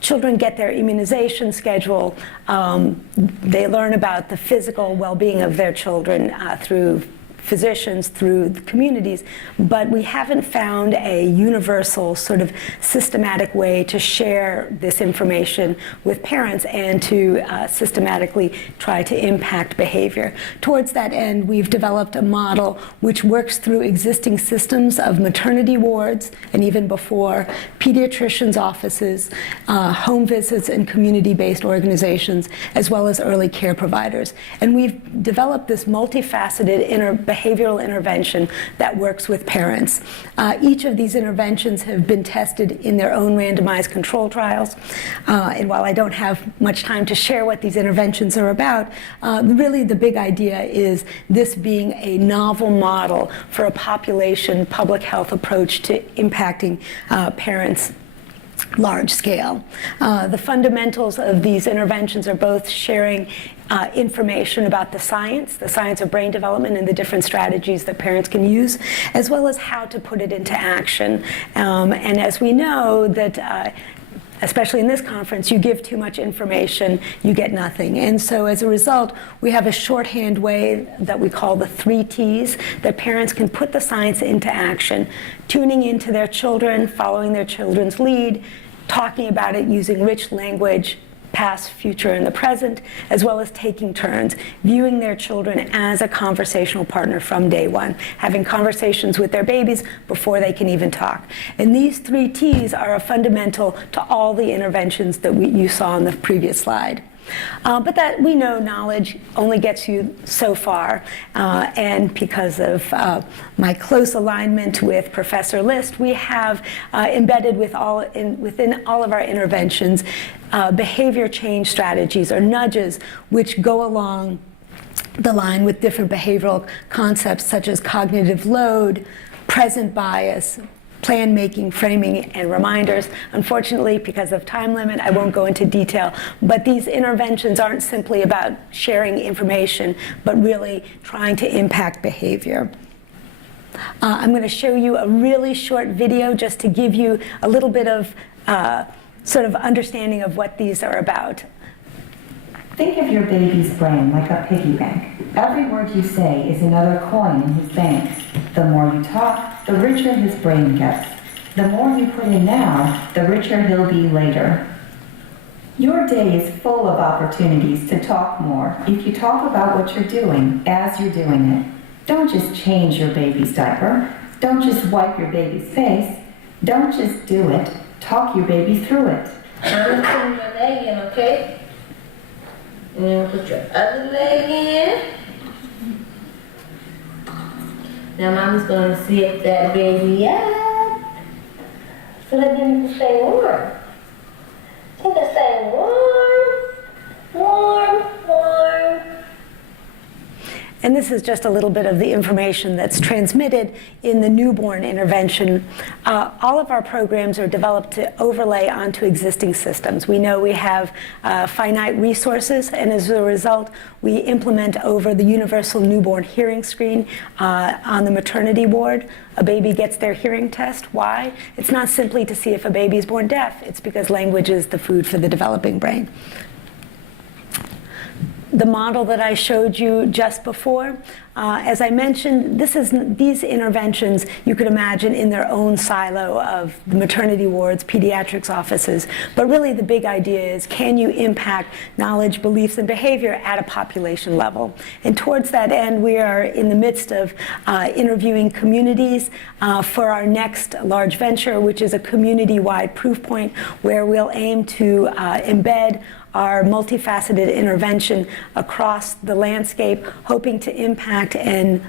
children get their immunization schedule. They learn about the physical well-being of their children through physicians, through the communities, but we haven't found a universal sort of systematic way to share this information with parents and to systematically try to impact behavior. Towards that end, we've developed a model which works through existing systems of maternity wards, and even before, pediatricians' offices, home visits, and community-based organizations, as well as early care providers. And we've developed this multifaceted behavioral intervention that works with parents. Each of these interventions have been tested in their own randomized control trials. And while I don't have much time to share what these interventions are about, really the big idea is this being a novel model for a population public health approach to impacting parents large scale. The fundamentals of these interventions are both sharing information about the science of brain development and the different strategies that parents can use, as well as how to put it into action. And as we know that especially in this conference, you give too much information, you get nothing. And so as a result, we have a shorthand way that we call the 3 T's that parents can put the science into action, tuning into their children, following their children's lead, talking about it using rich language, past, future, and the present, as well as taking turns, viewing their children as a conversational partner from day one, having conversations with their babies before they can even talk. And these 3 T's are a fundamental to all the interventions that you saw on the previous slide. But that we know knowledge only gets you so far, and because of my close alignment with Professor List, we have embedded within all of our interventions behavior change strategies or nudges which go along the line with different behavioral concepts such as cognitive load, present bias, plan making, framing, and reminders. Unfortunately, because of time limit, I won't go into detail, but these interventions aren't simply about sharing information, but really trying to impact behavior. I'm going to show you a really short video just to give you a little bit of sort of understanding of what these are about. Think of your baby's brain like a piggy bank. Every word you say is another coin in his bank. The more you talk, the richer his brain gets. The more you put in now, the richer he'll be later. Your day is full of opportunities to talk more if you talk about what you're doing as you're doing it. Don't just change your baby's diaper. Don't just wipe your baby's face. Don't just do it. Talk your baby through it. I'm putting my leg in, okay? And then put your other leg in. Now mommy's going to sit that baby up so that baby can stay warm. She can stay warm, warm, warm. And this is just a little bit of the information that's transmitted in the newborn intervention. All of our programs are developed to overlay onto existing systems. We know we have finite resources, and as a result, we implement over the universal newborn hearing screen on the maternity ward. A baby gets their hearing test. Why? It's not simply to see if a baby is born deaf. It's because language is the food for the developing brain. The model that I showed you just before, as I mentioned, these interventions you could imagine in their own silo of the maternity wards, pediatrics offices, but really the big idea is, can you impact knowledge, beliefs, and behavior at a population level? And towards that end, we are in the midst of interviewing communities for our next large venture, which is a community-wide proof point where we'll aim to embed our multifaceted intervention across the landscape, hoping to impact and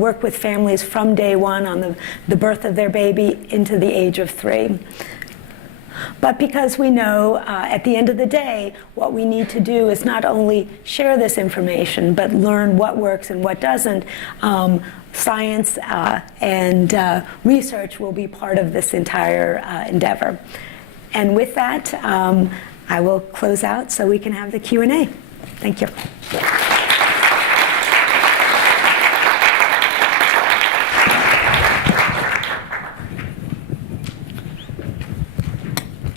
work with families from day one on the birth of their baby into the age of 3. But because we know at the end of the day, what we need to do is not only share this information, but learn what works and what doesn't, science and research will be part of this entire endeavor. And with that, I will close out so we can have the Q&A. Thank you.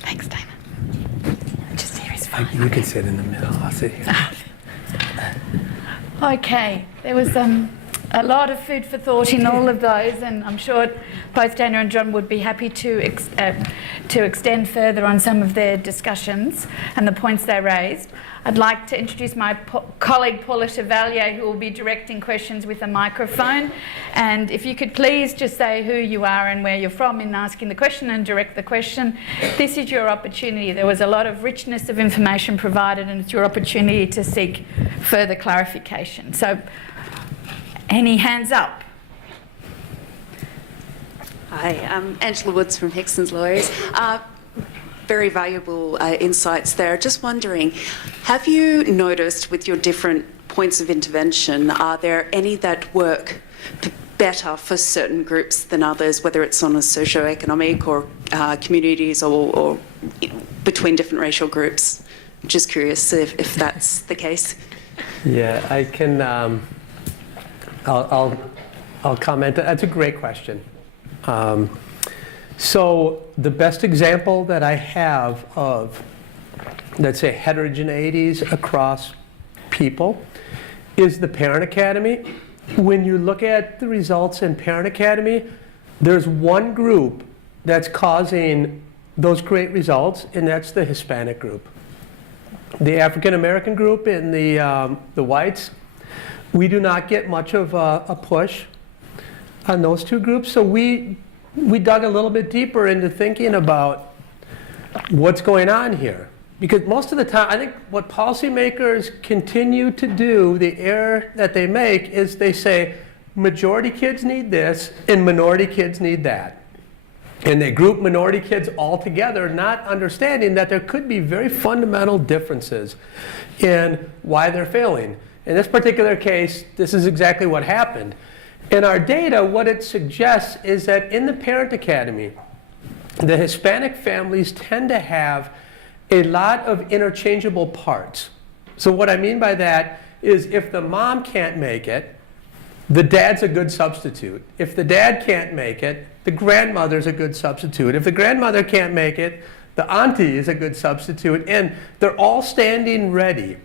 Thanks, Dinah. Just here is fine. You can sit in the middle. I'll sit here. Okay, there was a lot of food for thought in all of those, and I'm sure both Dana and John would be happy to extend further on some of their discussions and the points they raised. I'd like to introduce my colleague Paula Chevalier, who will be directing questions with a microphone. And if you could please just say who you are and where you're from in asking the question and direct the question. This is your opportunity. There was a lot of richness of information provided, and it's your opportunity to seek further clarification. So Any hands up? Hi, I'm Angela Woods from Hickson's Lawyers. Very valuable insights there. Just wondering, have you noticed with your different points of intervention, are there any that work better for certain groups than others, whether it's on a socio-economic or communities or between different racial groups? I'm just curious if that's the case. Yeah, I can, I'll comment. That's a great question. So the best example that I have of, let's say, heterogeneities across people is the Parent Academy. When you look at the results in Parent Academy, there's one group that's causing those great results, and that's the Hispanic group. The African American group and the whites, we do not get much of a push on those two groups. So we dug a little bit deeper into thinking about what's going on here. Because most of the time, I think what policymakers continue to do, the error that they make, is they say majority kids need this and minority kids need that. And they group minority kids all together, not understanding that there could be very fundamental differences in why they're failing. In this particular case, this is exactly what happened. In our data, what it suggests is that in the Parent Academy, the Hispanic families tend to have a lot of interchangeable parts. So what I mean by that is if the mom can't make it, the dad's a good substitute. If the dad can't make it, the grandmother's a good substitute. If the grandmother can't make it, the auntie is a good substitute. And they're all standing ready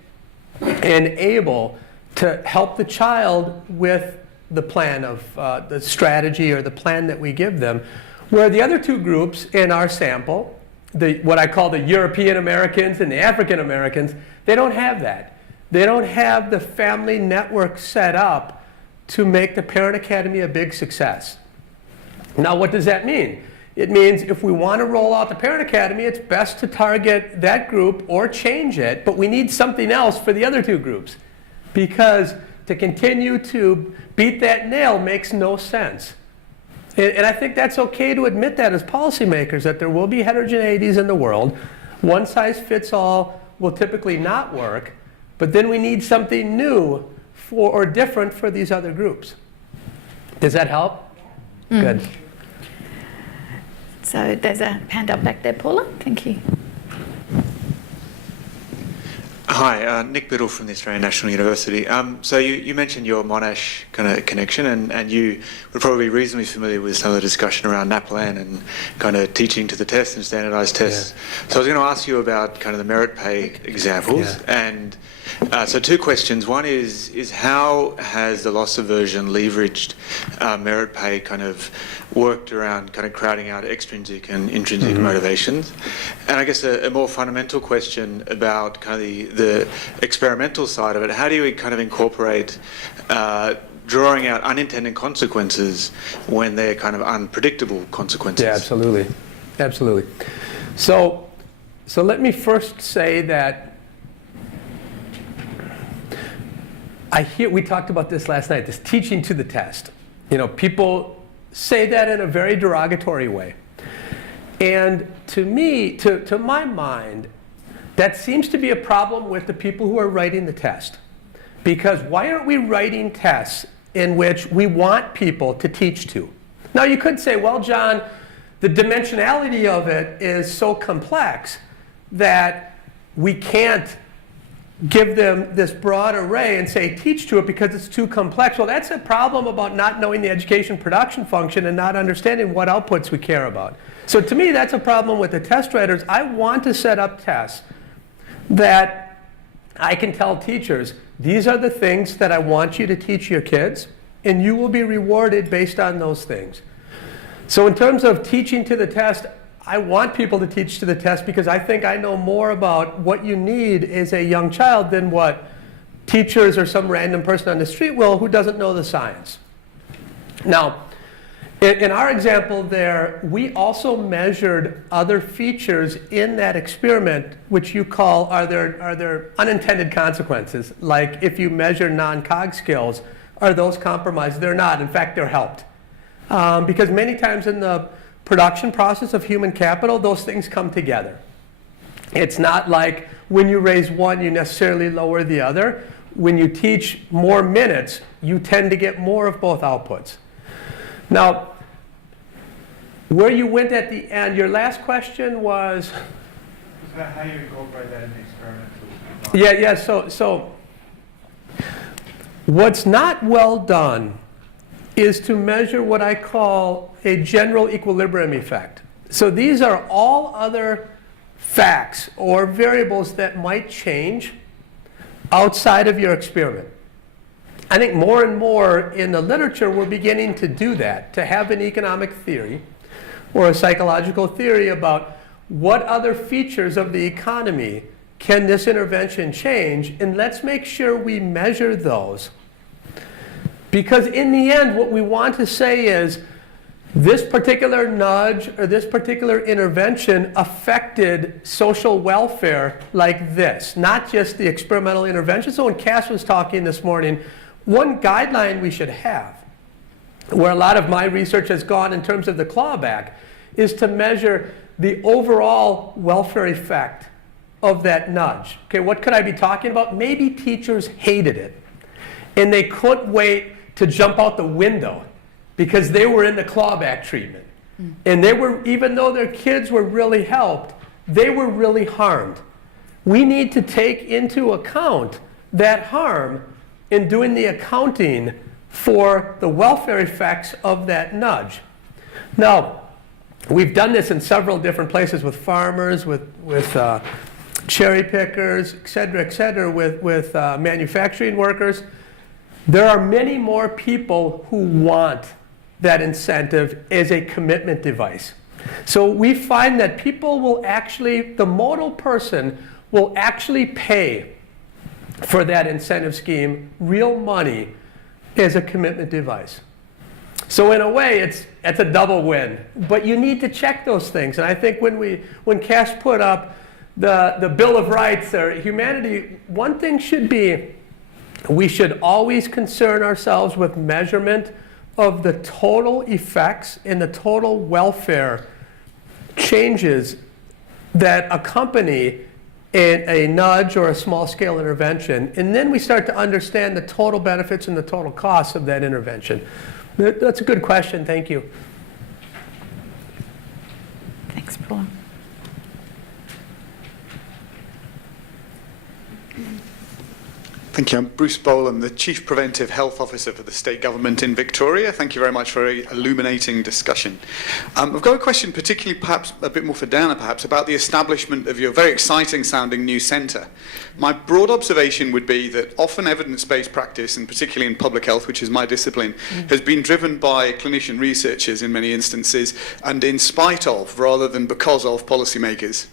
and able to help the child with the plan of the strategy or the plan that we give them. Where the other two groups in our sample, what I call the European Americans and the African Americans, they don't have that. They don't have the family network set up to make the Parent Academy a big success. Now, what does that mean? It means if we want to roll out the Parent Academy, it's best to target that group or change it, but we need something else for the other two groups. Because to continue to beat that nail makes no sense. And I think that's okay to admit that as policymakers, that there will be heterogeneities in the world. One size fits all will typically not work, but then we need something new or different for these other groups. Does that help? Good. So there's a hand up back there, Paula. Thank you. Hi, Nick Biddle from the Australian National University. So you mentioned your Monash kind of connection, and you would probably be reasonably familiar with some of the discussion around NAPLAN and kind of teaching to the test and standardised tests. Yeah. So I was going to ask you about kind of the merit pay examples. Yeah. And so two questions. One is how has the loss aversion leveraged merit pay kind of worked around kind of crowding out extrinsic and intrinsic motivations? And I guess a more fundamental question about kind of the experimental side of it, how do you kind of incorporate drawing out unintended consequences when they're kind of unpredictable consequences? Yeah, absolutely. Absolutely. So let me first say that we talked about this last night, this teaching to the test. You know, people say that in a very derogatory way. And to me, to my mind, that seems to be a problem with the people who are writing the test. Because why aren't we writing tests in which we want people to teach to? Now you could say, well, John, the dimensionality of it is so complex that we can't give them this broad array and say teach to it because it's too complex. Well, that's a problem about not knowing the education production function and not understanding what outputs we care about. So to me, that's a problem with the test writers. I want to set up tests that I can tell teachers, these are the things that I want you to teach your kids, and you will be rewarded based on those things. So in terms of teaching to the test, I want people to teach to the test because I think I know more about what you need as a young child than what teachers or some random person on the street will who doesn't know the science. Now, in our example there, we also measured other features in that experiment, which you call, are there unintended consequences? Like if you measure non-cog skills, Are those compromised? They're not. In fact, they're helped. Because many times in the production process of human capital, those things come together. It's not like when you raise one, you necessarily lower the other. When you teach more minutes, you tend to get more of both outputs. Now, where you went at the end, your last question was? How you incorporate that in the experimental? Yeah, so what's not well done is to measure what I call a general equilibrium effect. So these are all other facts or variables that might change outside of your experiment. I think more and more in the literature we're beginning to do that, to have an economic theory or a psychological theory about what other features of the economy can this intervention change, and let's make sure we measure those. Because in the end, what we want to say is, this particular nudge or this particular intervention affected social welfare like this, not just the experimental intervention. So when Cass was talking this morning, one guideline we should have, where a lot of my research has gone in terms of the clawback, is to measure the overall welfare effect of that nudge. Okay, what could I be talking about? Maybe teachers hated it, and they couldn't wait to jump out the window because they were in the clawback treatment. And they were, even though their kids were really helped, they were really harmed. We need to take into account that harm in doing the accounting for the welfare effects of that nudge. Now, we've done this in several different places with farmers, with cherry pickers, et cetera, with manufacturing workers. There are many more people who want that incentive as a commitment device. So we find that people will actually, the modal person will actually pay for that incentive scheme real money as a commitment device. So in a way, it's a double win. But you need to check those things. And I think when Cass put up the Bill of Rights or humanity, one thing should be, we should always concern ourselves with measurement of the total effects and the total welfare changes that accompany a nudge or a small-scale intervention. And then we start to understand the total benefits and the total costs of that intervention. That's a good question. Thank you. Thanks, Paula. Thank you. I'm Bruce Bolam, the Chief Preventive Health Officer for the State Government in Victoria. Thank you very much for a illuminating discussion. I've got a question, particularly perhaps a bit more for Dana, perhaps, about the establishment of your very exciting sounding new centre. My broad observation would be that often evidence-based practice, and particularly in public health, which is my discipline, has been driven by clinician researchers in many instances, and in spite of, rather than because of, policymakers.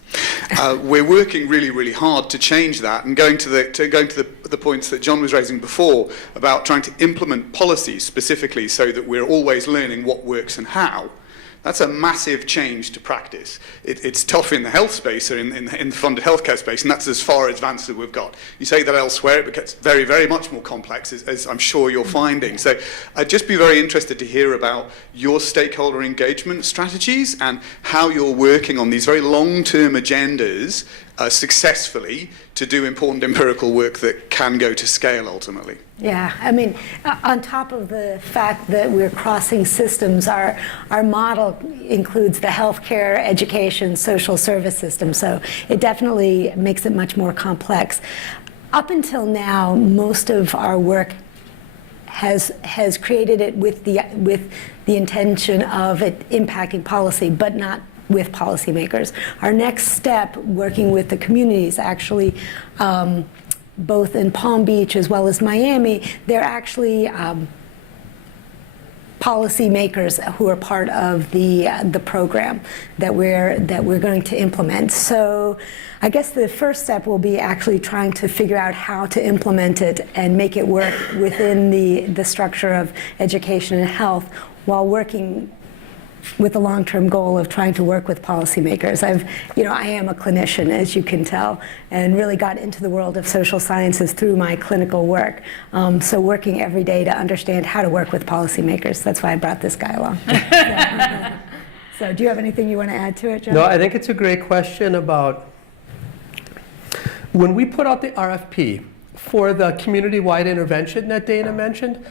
We're working really, really hard to change that, and going to the points that John was raising before about trying to implement policies specifically so that we're always learning what works and how. That's a massive change to practice. It's tough in the health space or in the funded healthcare space, and that's as far advanced as we've got. You say that elsewhere, it gets very, very much more complex, as I'm sure you're finding. So I'd just be very interested to hear about your stakeholder engagement strategies and how you're working on these very long-term agendas successfully to do important empirical work that can go to scale ultimately. Yeah, I mean, on top of the fact that we're crossing systems, our model includes the healthcare, education, social service system, so it definitely makes it much more complex. Up until now, most of our work has created it with the intention of it impacting policy, but not with policymakers. Our next step, working with the communities, actually, both in Palm Beach as well as Miami, they're actually policymakers who are part of the program that we're going to implement. So I guess the first step will be actually trying to figure out how to implement it and make it work within the structure of education and health, while working with the long-term goal of trying to work with policymakers. I am a clinician, as you can tell, and really got into the world of social sciences through my clinical work. So working every day to understand how to work with policymakers. That's why I brought this guy along. So do you have anything you want to add to it, John? No, I think it's a great question about when we put out the RFP for the community-wide intervention that Dana mentioned,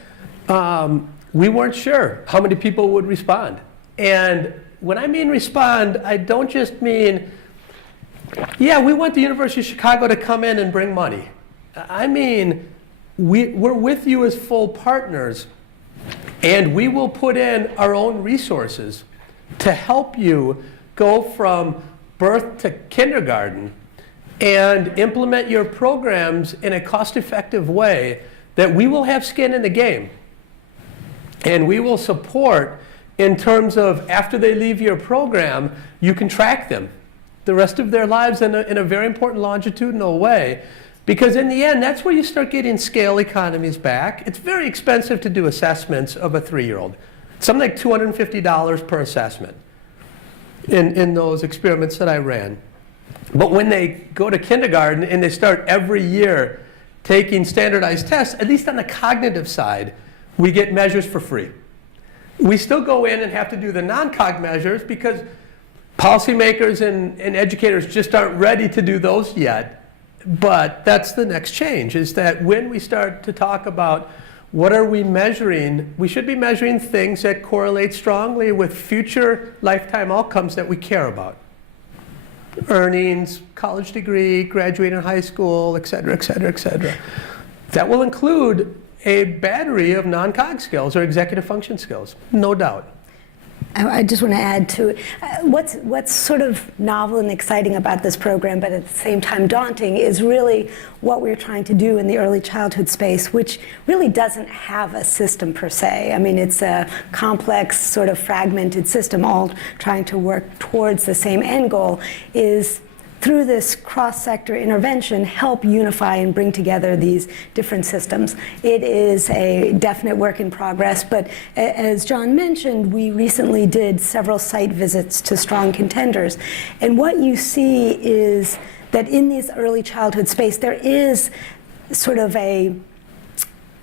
we weren't sure how many people would respond. And when I mean respond, I don't just mean, yeah, we want the University of Chicago to come in and bring money. I mean, we're with you as full partners, and we will put in our own resources to help you go from birth to kindergarten and implement your programs in a cost-effective way that we will have skin in the game. And we will support in terms of after they leave your program, you can track them the rest of their lives in a very important longitudinal way. Because in the end, that's where you start getting scale economies back. It's very expensive to do assessments of a 3-year-old. Something like $250 per assessment in those experiments that I ran. But when they go to kindergarten and they start every year taking standardized tests, at least on the cognitive side, we get measures for free. We still go in and have to do the non-cog measures because policymakers and educators just aren't ready to do those yet. But that's the next change, is that when we start to talk about what are we measuring, we should be measuring things that correlate strongly with future lifetime outcomes that we care about. Earnings, college degree, graduating high school, et cetera, et cetera, et cetera. That will include a battery of non-cog skills or executive function skills, no doubt. I just want to add to what's sort of novel and exciting about this program, but at the same time daunting, is really what we're trying to do in the early childhood space, which really doesn't have a system per se. I mean, it's a complex, sort of fragmented system, all trying to work towards the same end goal, is through this cross-sector intervention, help unify and bring together these different systems. It is a definite work in progress, but as John mentioned, we recently did several site visits to strong contenders. And what you see is that in this early childhood space, there is sort of a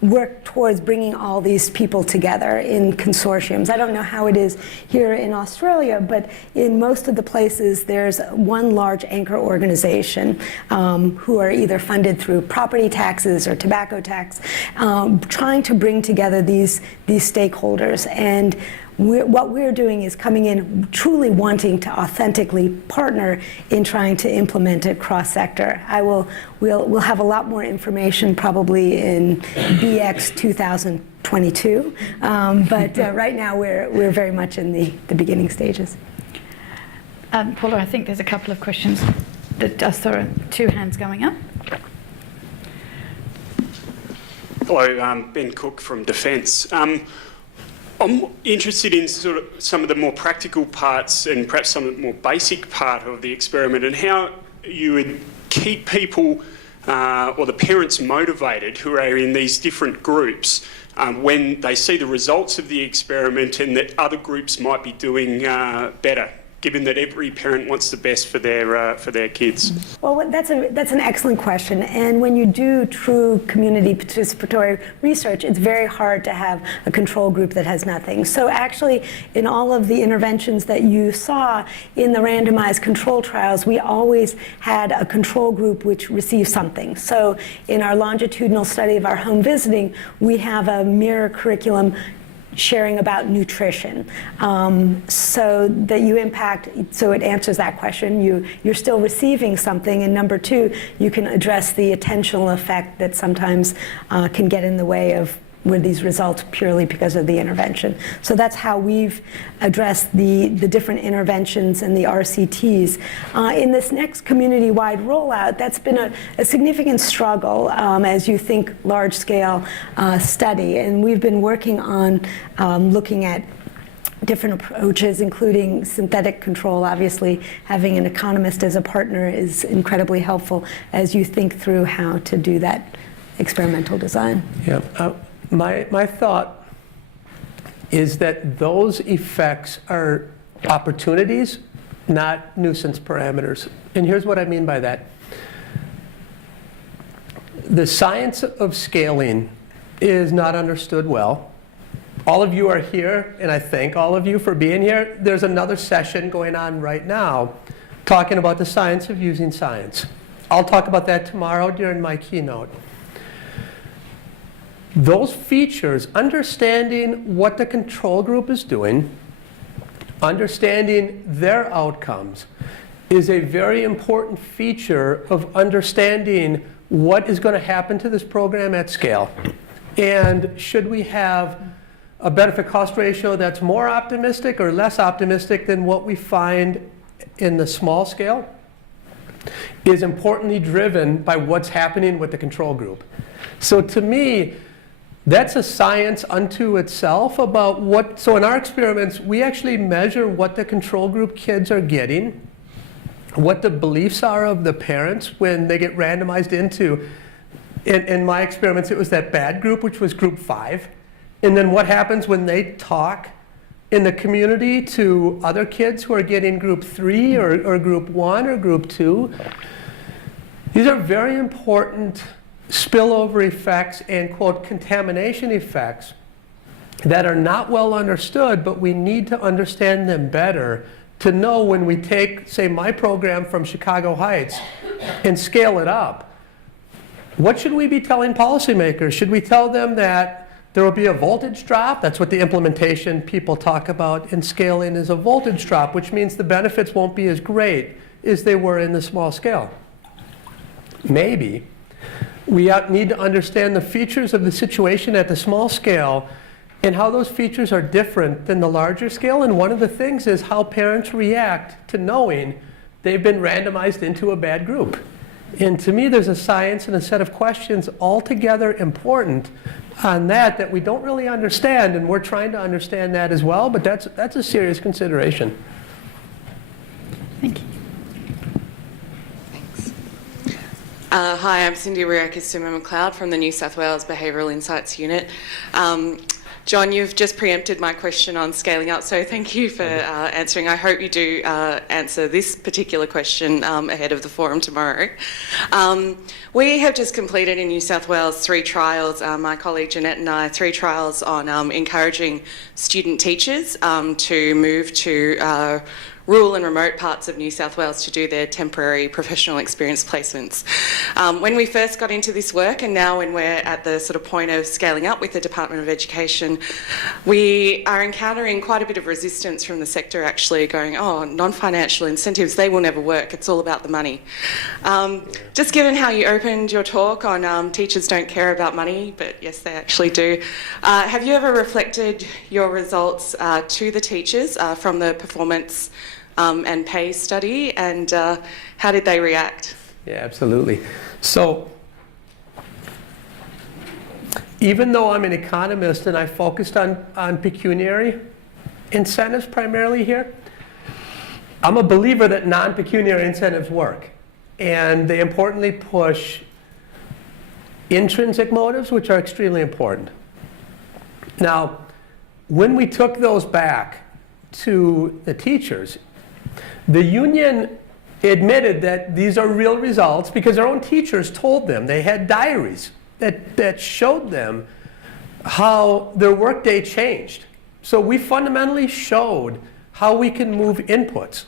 work towards bringing all these people together in consortiums. I don't know how it is here in Australia, but in most of the places there's one large anchor organization who are either funded through property taxes or tobacco tax, trying to bring together these stakeholders. And what we're doing is coming in truly wanting to authentically partner in trying to implement it cross-sector. We'll have a lot more information probably in BX 2022, but right now we're very much in the beginning stages. Paula, I think there's a couple of questions that I saw 2 hands going up. Hello, Ben Cook from Defence. I'm interested in sort of some of the more practical parts and perhaps some of the more basic part of the experiment and how you would keep people or the parents motivated who are in these different groups when they see the results of the experiment and that other groups might be doing better, given that every parent wants the best for their kids? Well, that's an excellent question. And when you do true community participatory research, it's very hard to have a control group that has nothing. So actually, in all of the interventions that you saw in the randomized control trials, we always had a control group which received something. So in our longitudinal study of our home visiting, we have a mirror curriculum sharing about nutrition, so that you impact, so it answers that question. You're still receiving something, and number 2, you can address the attentional effect that sometimes can get in the way of with these results purely because of the intervention. So that's how we've addressed the different interventions and the RCTs. In this next community-wide rollout, that's been a significant struggle as you think large-scale study. And we've been working on looking at different approaches, including synthetic control. Obviously, having an economist as a partner is incredibly helpful as you think through how to do that experimental design. Yeah. My thought is that those effects are opportunities, not nuisance parameters. And here's what I mean by that. The science of scaling is not understood well. All of you are here, and I thank all of you for being here. There's another session going on right now talking about the science of using science. I'll talk about that tomorrow during my keynote. Those features, understanding what the control group is doing, understanding their outcomes, is a very important feature of understanding what is going to happen to this program at scale. And should we have a benefit-cost ratio that's more optimistic or less optimistic than what we find in the small scale, is importantly driven by what's happening with the control group. So to me, that's a science unto itself about what, so in our experiments, we actually measure what the control group kids are getting, what the beliefs are of the parents when they get randomized into, in my experiments, it was that bad group, which was group 5. And then what happens when they talk in the community to other kids who are getting group 3 or group 1 or group 2. These are very important spillover effects and, quote, contamination effects that are not well understood, but we need to understand them better to know when we take, say, my program from Chicago Heights and scale it up. What should we be telling policymakers? Should we tell them that there will be a voltage drop? That's what the implementation people talk about in scaling, is a voltage drop, which means the benefits won't be as great as they were in the small scale. Maybe. We need to understand the features of the situation at the small scale and how those features are different than the larger scale. And one of the things is how parents react to knowing they've been randomized into a bad group. And to me, there's a science and a set of questions altogether important on that we don't really understand, and we're trying to understand that as well, but that's a serious consideration. Thank you. Hi, I'm Cindy Riakis-Summa-McLeod from the New South Wales Behavioural Insights Unit. John, you've just preempted my question on scaling up, so thank you for answering. I hope you do answer this particular question ahead of the forum tomorrow. We have just completed in New South Wales 3 trials, my colleague Jeanette and I, 3 trials on encouraging student teachers to move to rural and remote parts of New South Wales to do their temporary professional experience placements. When we first got into this work, and now when we're at the sort of point of scaling up with the Department of Education, we are encountering quite a bit of resistance from the sector, actually going, oh, non-financial incentives, they will never work, it's all about the money. Just given how you opened your talk on teachers don't care about money, but yes, they actually do, have you ever reflected your results to the teachers from the performance and pay study, and how did they react? Yeah, absolutely. So even though I'm an economist and I focused on pecuniary incentives primarily here, I'm a believer that non-pecuniary incentives work. And they importantly push intrinsic motives, which are extremely important. Now, when we took those back to the teachers, the union admitted that these are real results because their own teachers told them. They had diaries that showed them how their workday changed. So we fundamentally showed how we can move inputs.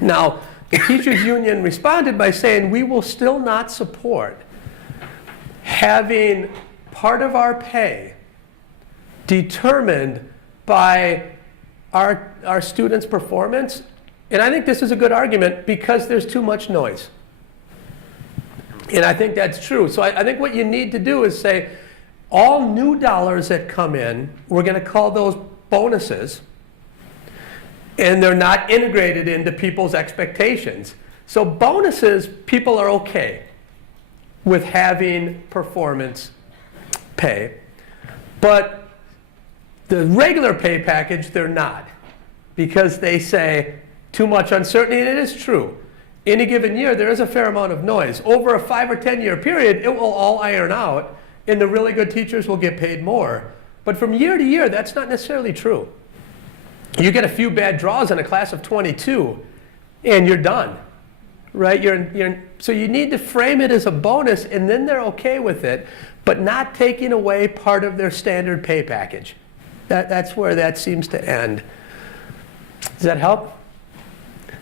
Now, the teachers union responded by saying, we will still not support having part of our pay determined by our students' performance. And I think this is a good argument because there's too much noise. And I think that's true. So I think what you need to do is say, all new dollars that come in, we're going to call those bonuses, and they're not integrated into people's expectations. So bonuses, people are okay with having performance pay. But the regular pay package, they're not, because they say too much uncertainty, and it is true. Any given year, there is a fair amount of noise. Over a 5 or 10 year period, it will all iron out, and the really good teachers will get paid more. But But from year to year, that's not necessarily true. You get a few bad draws in a class of 22, and you're done, right? So you need to frame it as a bonus, and then they're okay with it, but not taking away part of their standard pay package. That's where that seems to end. Does that help?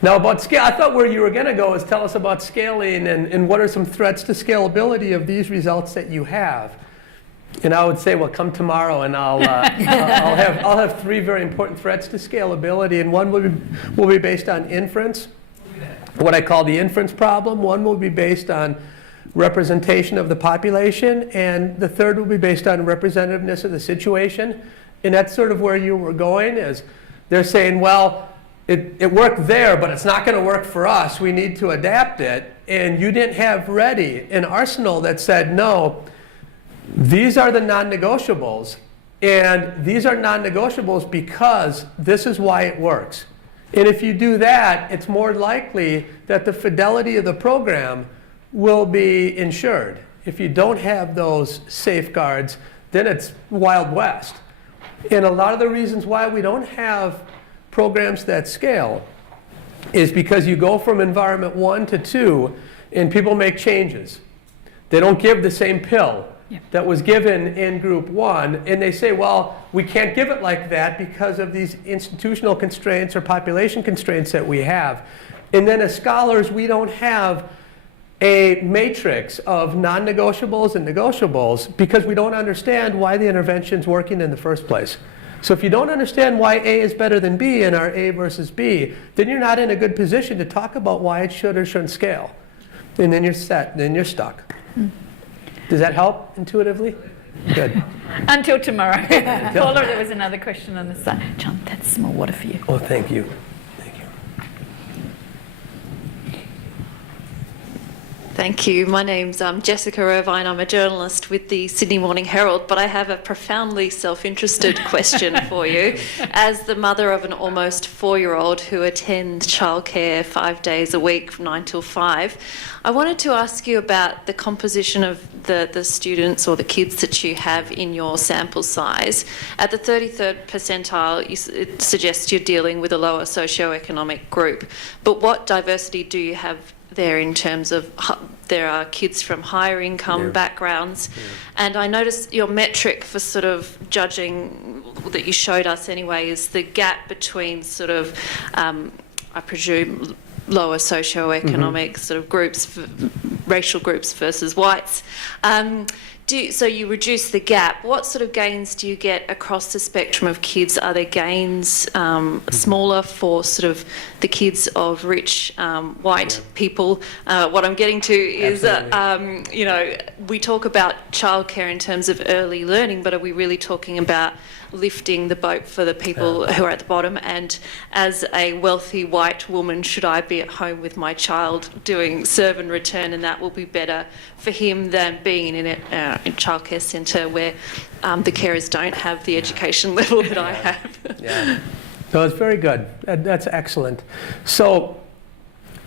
Now about scale, I thought where you were going to go is tell us about scaling and what are some threats to scalability of these results that you have. And I would say, well, come tomorrow and I'll have 3 very important threats to scalability, and one will be based on inference, what I call the inference problem. One will be based on representation of the population, and the third will be based on representativeness of the situation. And that's sort of where you were going, is they're saying, well, it worked there, but it's not going to work for us. We need to adapt it. And you didn't have ready an arsenal that said, no, these are the non-negotiables. And these are non-negotiables because this is why it works. And if you do that, it's more likely that the fidelity of the program will be ensured. If you don't have those safeguards, then it's Wild West. And a lot of the reasons why we don't have programs that scale is because you go from environment 1 to 2 and people make changes. They don't give the same pill that was given in group 1, and they say, well, we can't give it like that because of these institutional constraints or population constraints that we have. And then as scholars, we don't have a matrix of non-negotiables and negotiables because we don't understand why the intervention's working in the first place. So if you don't understand why A is better than B in our A versus B, then you're not in a good position to talk about why it should or shouldn't scale. And then you're set, then you're stuck. Does that help intuitively? Good. Until tomorrow. Paula, there was another question on the side. John, that's some more water for you. Oh, thank you. Thank you. My name's Jessica Irvine. I'm a journalist with the Sydney Morning Herald, but I have a profoundly self-interested question for you. As the mother of an almost 4-year-old who attends childcare 5 days a week from 9 till 5, I wanted to ask you about the composition of the students or the kids that you have in your sample size. At the 33rd percentile, it suggests you're dealing with a lower socioeconomic group, but what diversity do you have there in terms of there are kids from higher income backgrounds? And I noticed your metric for sort of judging that you showed us anyway is the gap between sort of, I presume, lower socioeconomic sort of groups, racial groups versus whites. So you reduce the gap. What sort of gains do you get across the spectrum of kids? Are there gains smaller for sort of the kids of rich white people? What I'm getting to is, you know, we talk about childcare in terms of early learning, but are we really talking about lifting the boat for the people who are at the bottom? And as a wealthy white woman, should I be at home with my child doing serve and return, and that will be better for him than being in a childcare centre where the carers don't have the education level that I have? Yeah. No, it's very good. That's excellent. So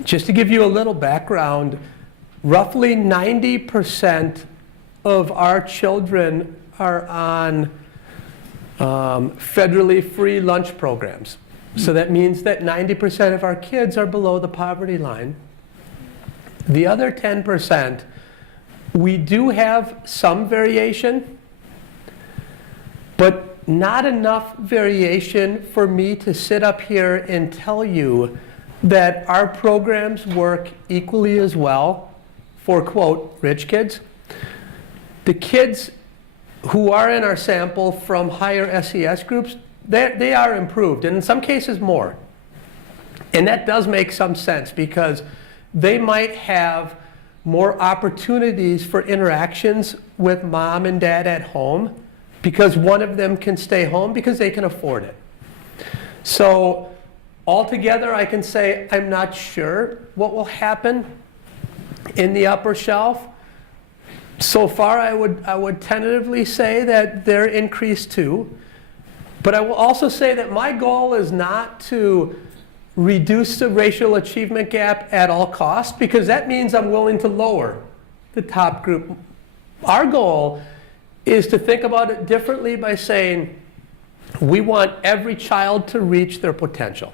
just to give you a little background, roughly 90% of our children are on federally free lunch programs. So that means that 90% of our kids are below the poverty line. The other 10%, we do have some variation, but not enough variation for me to sit up here and tell you that our programs work equally as well for, quote, rich kids. The kids who are in our sample from higher SES groups, they are improved, and in some cases more. And that does make some sense because they might have more opportunities for interactions with mom and dad at home because one of them can stay home because they can afford it. So altogether, I can say I'm not sure what will happen in the upper shelf. So far, I would tentatively say that they're increased too. But I will also say that my goal is not to reduce the racial achievement gap at all costs, because that means I'm willing to lower the top group. Our goal is to think about it differently by saying, we want every child to reach their potential.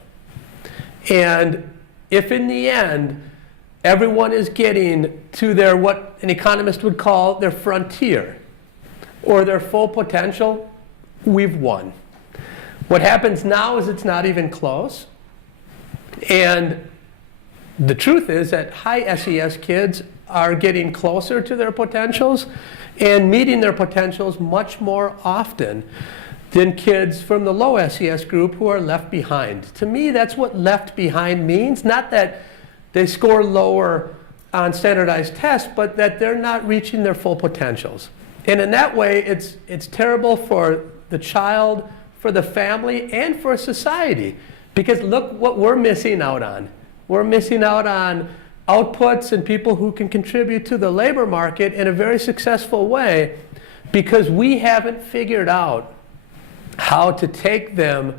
And if in the end, everyone is getting to their, what an economist would call their frontier, or their full potential, we've won. What happens now is it's not even close. And the truth is that high SES kids are getting closer to their potentials and meeting their potentials much more often than kids from the low SES group who are left behind. To me, that's what left behind means. Not that they score lower on standardized tests, but that they're not reaching their full potentials. And in that way, it's terrible for the child, for the family, and for society. Because look what we're missing out on. We're missing out on outputs and people who can contribute to the labor market in a very successful way because we haven't figured out how to take them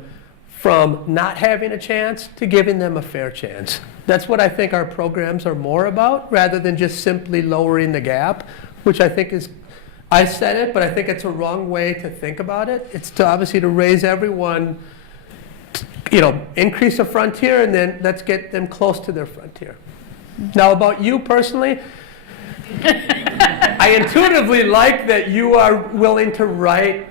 from not having a chance to giving them a fair chance. That's what I think our programs are more about, rather than just simply lowering the gap, which I think is, I said it, but I think it's a wrong way to think about it. It's to obviously to raise everyone, increase the frontier, and then let's get them close to their frontier. Now about you personally, I intuitively like that you are willing to write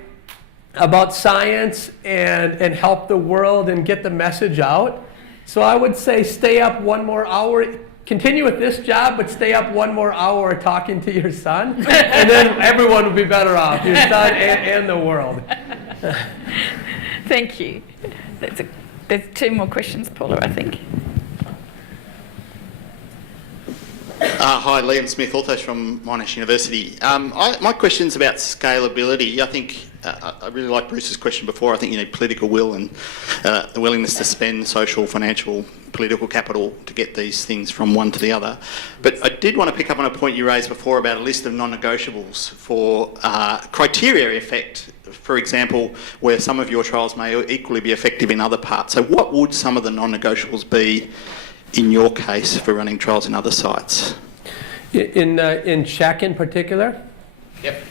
about science and help the world and get the message out. So I would say stay up one more hour, continue with this job, but stay up one more hour talking to your son, and then everyone will be better off, your son and the world. Thank you. There's two more questions, Paula, I think. Hi, Liam Smith, also from Monash University. My question's about scalability. I think I really like Bruce's question before. I think you need political will and the willingness to spend social, financial, political capital to get these things from one to the other. But I did want to pick up on a point you raised before about a list of non-negotiables for criteria effect. For example, where some of your trials may equally be effective in other parts. So what would some of the non-negotiables be in your case for running trials in other sites? In Czech in particular? Yep.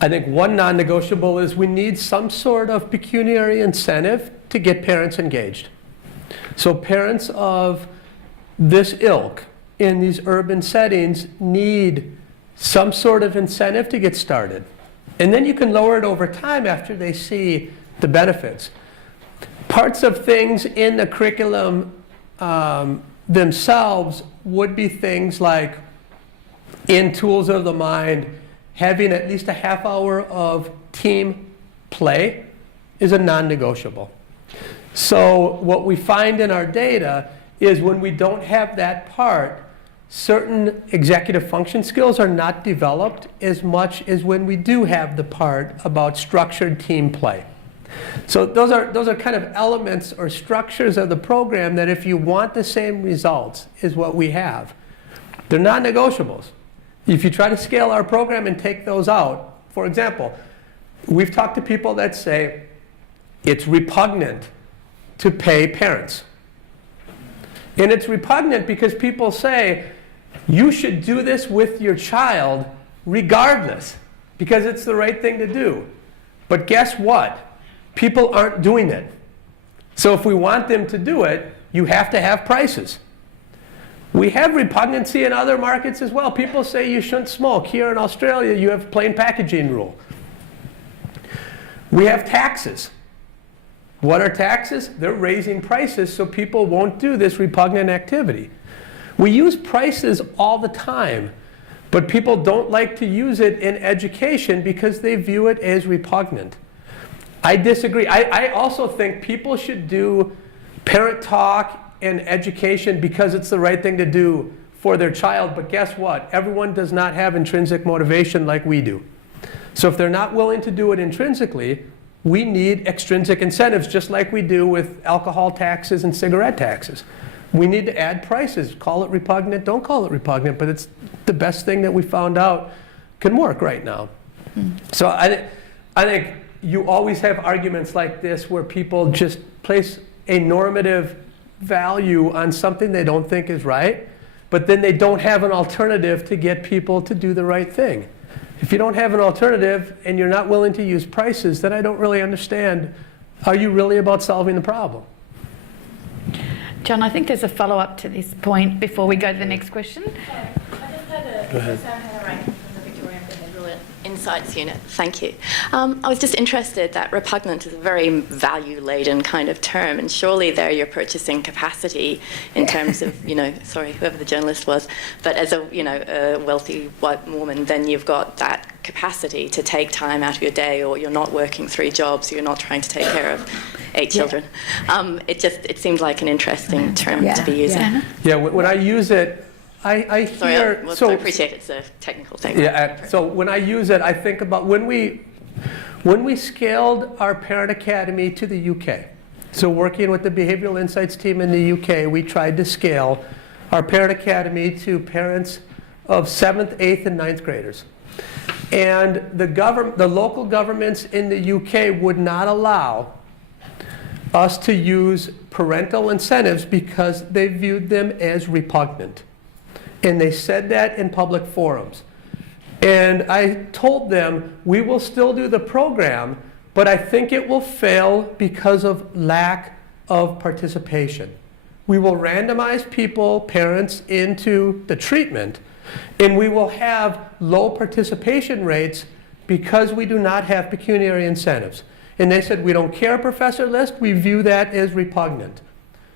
I think one non-negotiable is we need some sort of pecuniary incentive to get parents engaged. So parents of this ilk in these urban settings need some sort of incentive to get started. And then you can lower it over time after they see the benefits. Parts of things in the curriculum themselves would be things like, in Tools of the Mind, having at least a half hour of team play is a non-negotiable. So what we find in our data is when we don't have that part, certain executive function skills are not developed as much as when we do have the part about structured team play. So those are kind of elements or structures of the program that if you want the same results as what we have, they're non-negotiables. If you try to scale our program and take those out, for example, we've talked to people that say it's repugnant to pay parents. And it's repugnant because people say you should do this with your child regardless because it's the right thing to do. But guess what? People aren't doing it. So if we want them to do it, you have to have prices. We have repugnancy in other markets as well. People say you shouldn't smoke. Here in Australia, you have plain packaging rule. We have taxes. What are taxes? They're raising prices so people won't do this repugnant activity. We use prices all the time, but people don't like to use it in education because they view it as repugnant. I disagree. I also think people should do parent talk and education because it's the right thing to do for their child. But guess what? Everyone does not have intrinsic motivation like we do. So if they're not willing to do it intrinsically, we need extrinsic incentives just like we do with alcohol taxes and cigarette taxes. We need to add prices. Call it repugnant, don't call it repugnant, but it's the best thing that we found out can work right now. So I think you always have arguments like this where people just place a normative value on something they don't think is right, but then they don't have an alternative to get people to do the right thing. If you don't have an alternative and you're not willing to use prices, then I don't really understand, are you really about solving the problem? John, I think there's a follow-up to this point before we go to the next question. I just had a ranking from the Victorian Behavioural Insights Unit. Thank you. I was just interested that repugnant is a very value-laden kind of term, and surely there you're purchasing capacity in terms of, sorry, whoever the journalist was, but as a, a wealthy white woman, then you've got that capacity to take time out of your day, or you're not working 3 jobs, you're not trying to take care of 8 children. It seemed like an interesting term to be using. Yeah, when I use it, I hear... Sorry, I appreciate it's a technical thing. Yeah, so when I use it, I think about when we scaled our parent academy to the UK. So working with the Behavioral Insights team in the UK, we tried to scale our parent academy to parents of 7th, 8th, and 9th graders. And the local governments in the UK would not allow us to use parental incentives because they viewed them as repugnant. And they said that in public forums. And I told them, we will still do the program, but I think it will fail because of lack of participation. We will randomize parents into the treatment, and we will have low participation rates because we do not have pecuniary incentives. And they said, we don't care, Professor List, we view that as repugnant.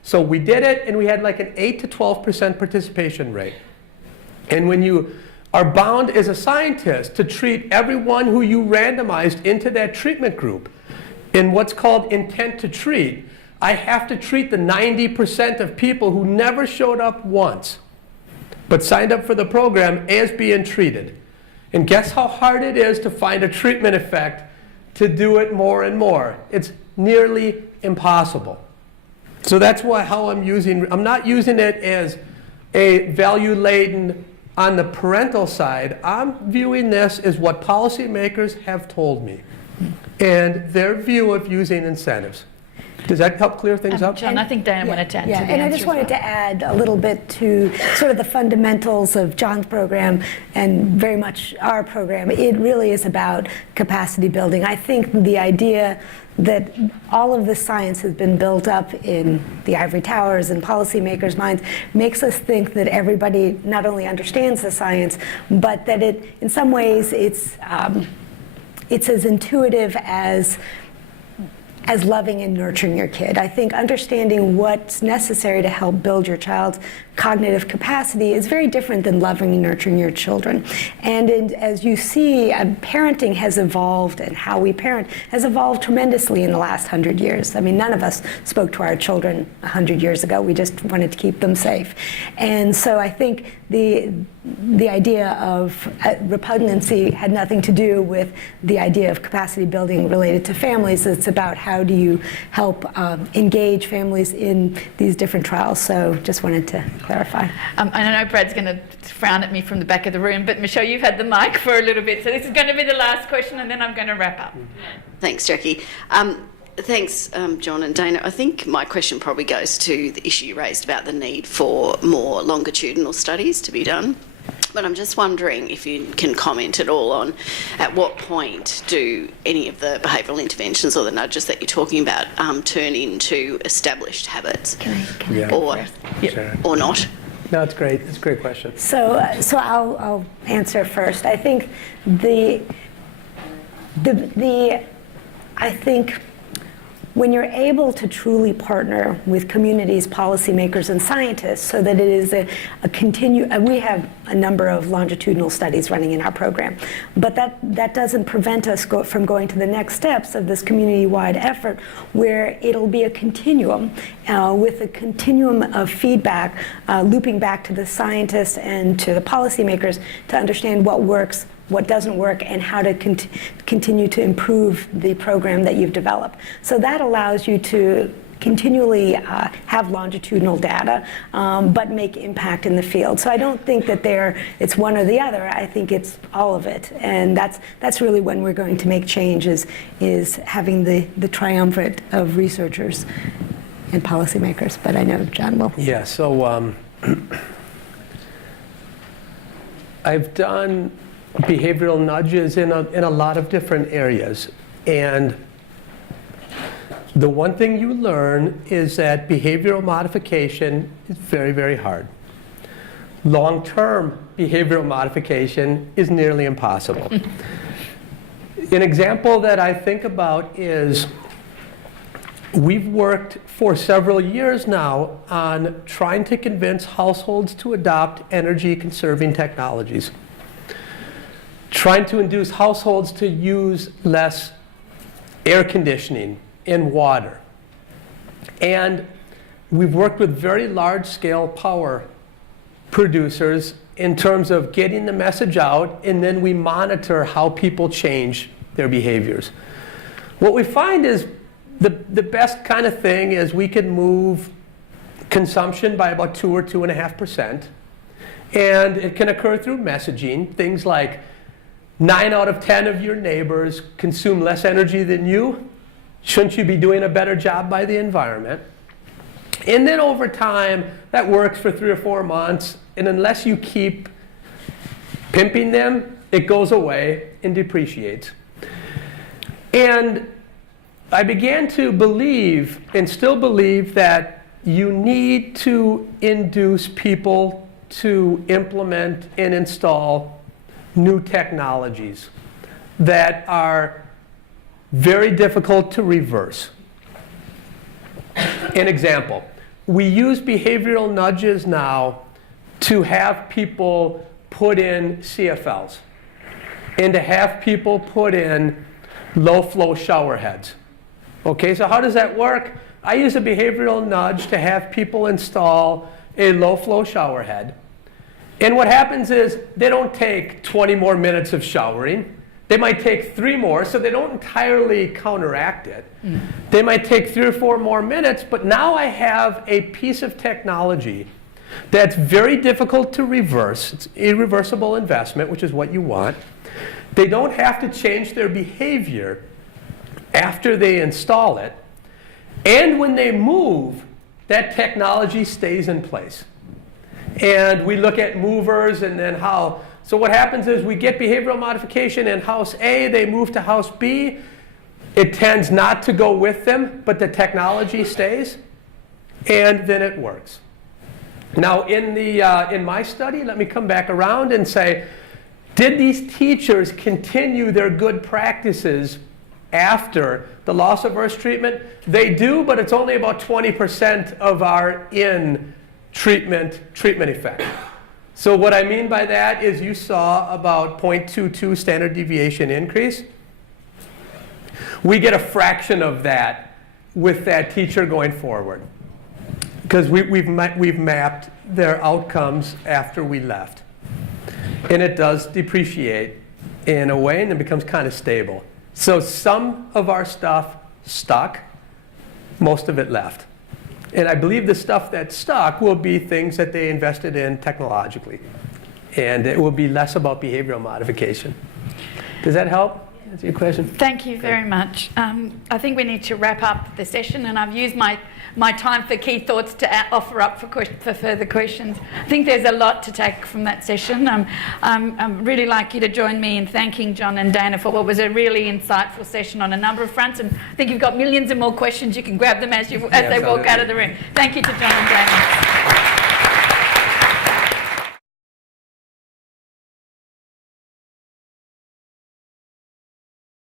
So we did it, and we had like an 8 to 12% participation rate. And when you are bound as a scientist to treat everyone who you randomized into that treatment group in what's called intent to treat, I have to treat the 90% of people who never showed up once but signed up for the program as being treated. And guess how hard it is to find a treatment effect to do it more and more? It's nearly impossible. So that's how I'm not using it as a value-laden on the parental side. I'm viewing this as what policymakers have told me and their view of using incentives. Does that help clear things up? John, I think Dana wanted to add to the and I just wanted to add a little bit to sort of the fundamentals of John's program and very much our program. It really is about capacity building. I think the idea that all of this science has been built up in the ivory towers and policymakers' minds makes us think that everybody not only understands the science, but that in some ways it's as intuitive as loving and nurturing your kid. I think understanding what's necessary to help build your child's cognitive capacity is very different than loving and nurturing your children. And as you see, parenting has evolved, and how we parent has evolved tremendously in the last 100 years. I mean, none of us spoke to our children 100 years ago. We just wanted to keep them safe. And so I think the idea of repugnancy had nothing to do with the idea of capacity building related to families. It's about how do you help engage families in these different trials. So just wanted to clarify. I know Brad's going to frown at me from the back of the room, but Michelle, you've had the mic for a little bit, so this is going to be the last question, and then I'm going to wrap up. Thanks, Jackie. Thanks, John and Dana. I think my question probably goes to the issue you raised about the need for more longitudinal studies to be done. But I'm just wondering if you can comment at all on at what point do any of the behavioural interventions or the nudges that you're talking about turn into established habits, or not? No, it's great. It's a great question. So I'll answer first. I think I think when you're able to truly partner with communities, policymakers, and scientists so that it is we have a number of longitudinal studies running in our program, but that doesn't prevent us from going to the next steps of this community-wide effort where it'll be a continuum with a continuum of feedback, looping back to the scientists and to the policymakers to understand what works, what doesn't work, and how to continue to improve the program that you've developed. So that allows you to continually have longitudinal data, but make impact in the field. So I don't think that it's one or the other. I think it's all of it, and that's really when we're going to make change is having the triumvirate of researchers and policymakers. But I know John will. Yeah. So I've done behavioral nudges in a lot of different areas. And the one thing you learn is that behavioral modification is very, very hard. Long-term behavioral modification is nearly impossible. An example that I think about is we've worked for several years now on trying to convince households to adopt energy-conserving technologies. Trying to induce households to use less air conditioning and water. And we've worked with very large-scale power producers in terms of getting the message out, and then we monitor how people change their behaviors. What we find is the best kind of thing is we can move consumption by about 2 or 2.5%. And it can occur through messaging, things like 9 out of 10 of your neighbors consume less energy than you. Shouldn't you be doing a better job by the environment? And then over time, that works for 3 or 4 months. And unless you keep pimping them, it goes away and depreciates. And I began to believe, and still believe, that you need to induce people to implement and install new technologies that are very difficult to reverse. An example, we use behavioral nudges now to have people put in CFLs and to have people put in low-flow shower heads. Okay, so how does that work? I use a behavioral nudge to have people install a low-flow shower head. And what happens is they don't take 20 more minutes of showering. They might take 3 more, so they don't entirely counteract it. They might take 3 or 4 more minutes, but now I have a piece of technology that's very difficult to reverse. It's irreversible investment, which is what you want. They don't have to change their behavior after they install it. And when they move, that technology stays in place. And we look at movers and then how. So what happens is we get behavioral modification in house A, they move to house B. It tends not to go with them, but the technology stays, and then it works. Now in my study, let me come back around and say, did these teachers continue their good practices after the loss-averse treatment? They do, but it's only about 20% of our in-treatment effect. So what I mean by that is you saw about 0.22 standard deviation increase. We get a fraction of that with that teacher going forward, because we've mapped their outcomes after we left. And it does depreciate in a way, and it becomes kind of stable. So some of our stuff stuck, most of it left. And I believe the stuff that stuck will be things that they invested in technologically. And it will be less about behavioral modification. Does that help? Answer your question? Thank you very much. I think we need to wrap up the session, and I've used my time for key thoughts to offer up for further questions. I think there's a lot to take from that session. I'd really like you to join me in thanking John and Dana for what was a really insightful session on a number of fronts, and I think you've got millions of more questions. You can grab them as they walk out of the room. Thank you to John and Dana.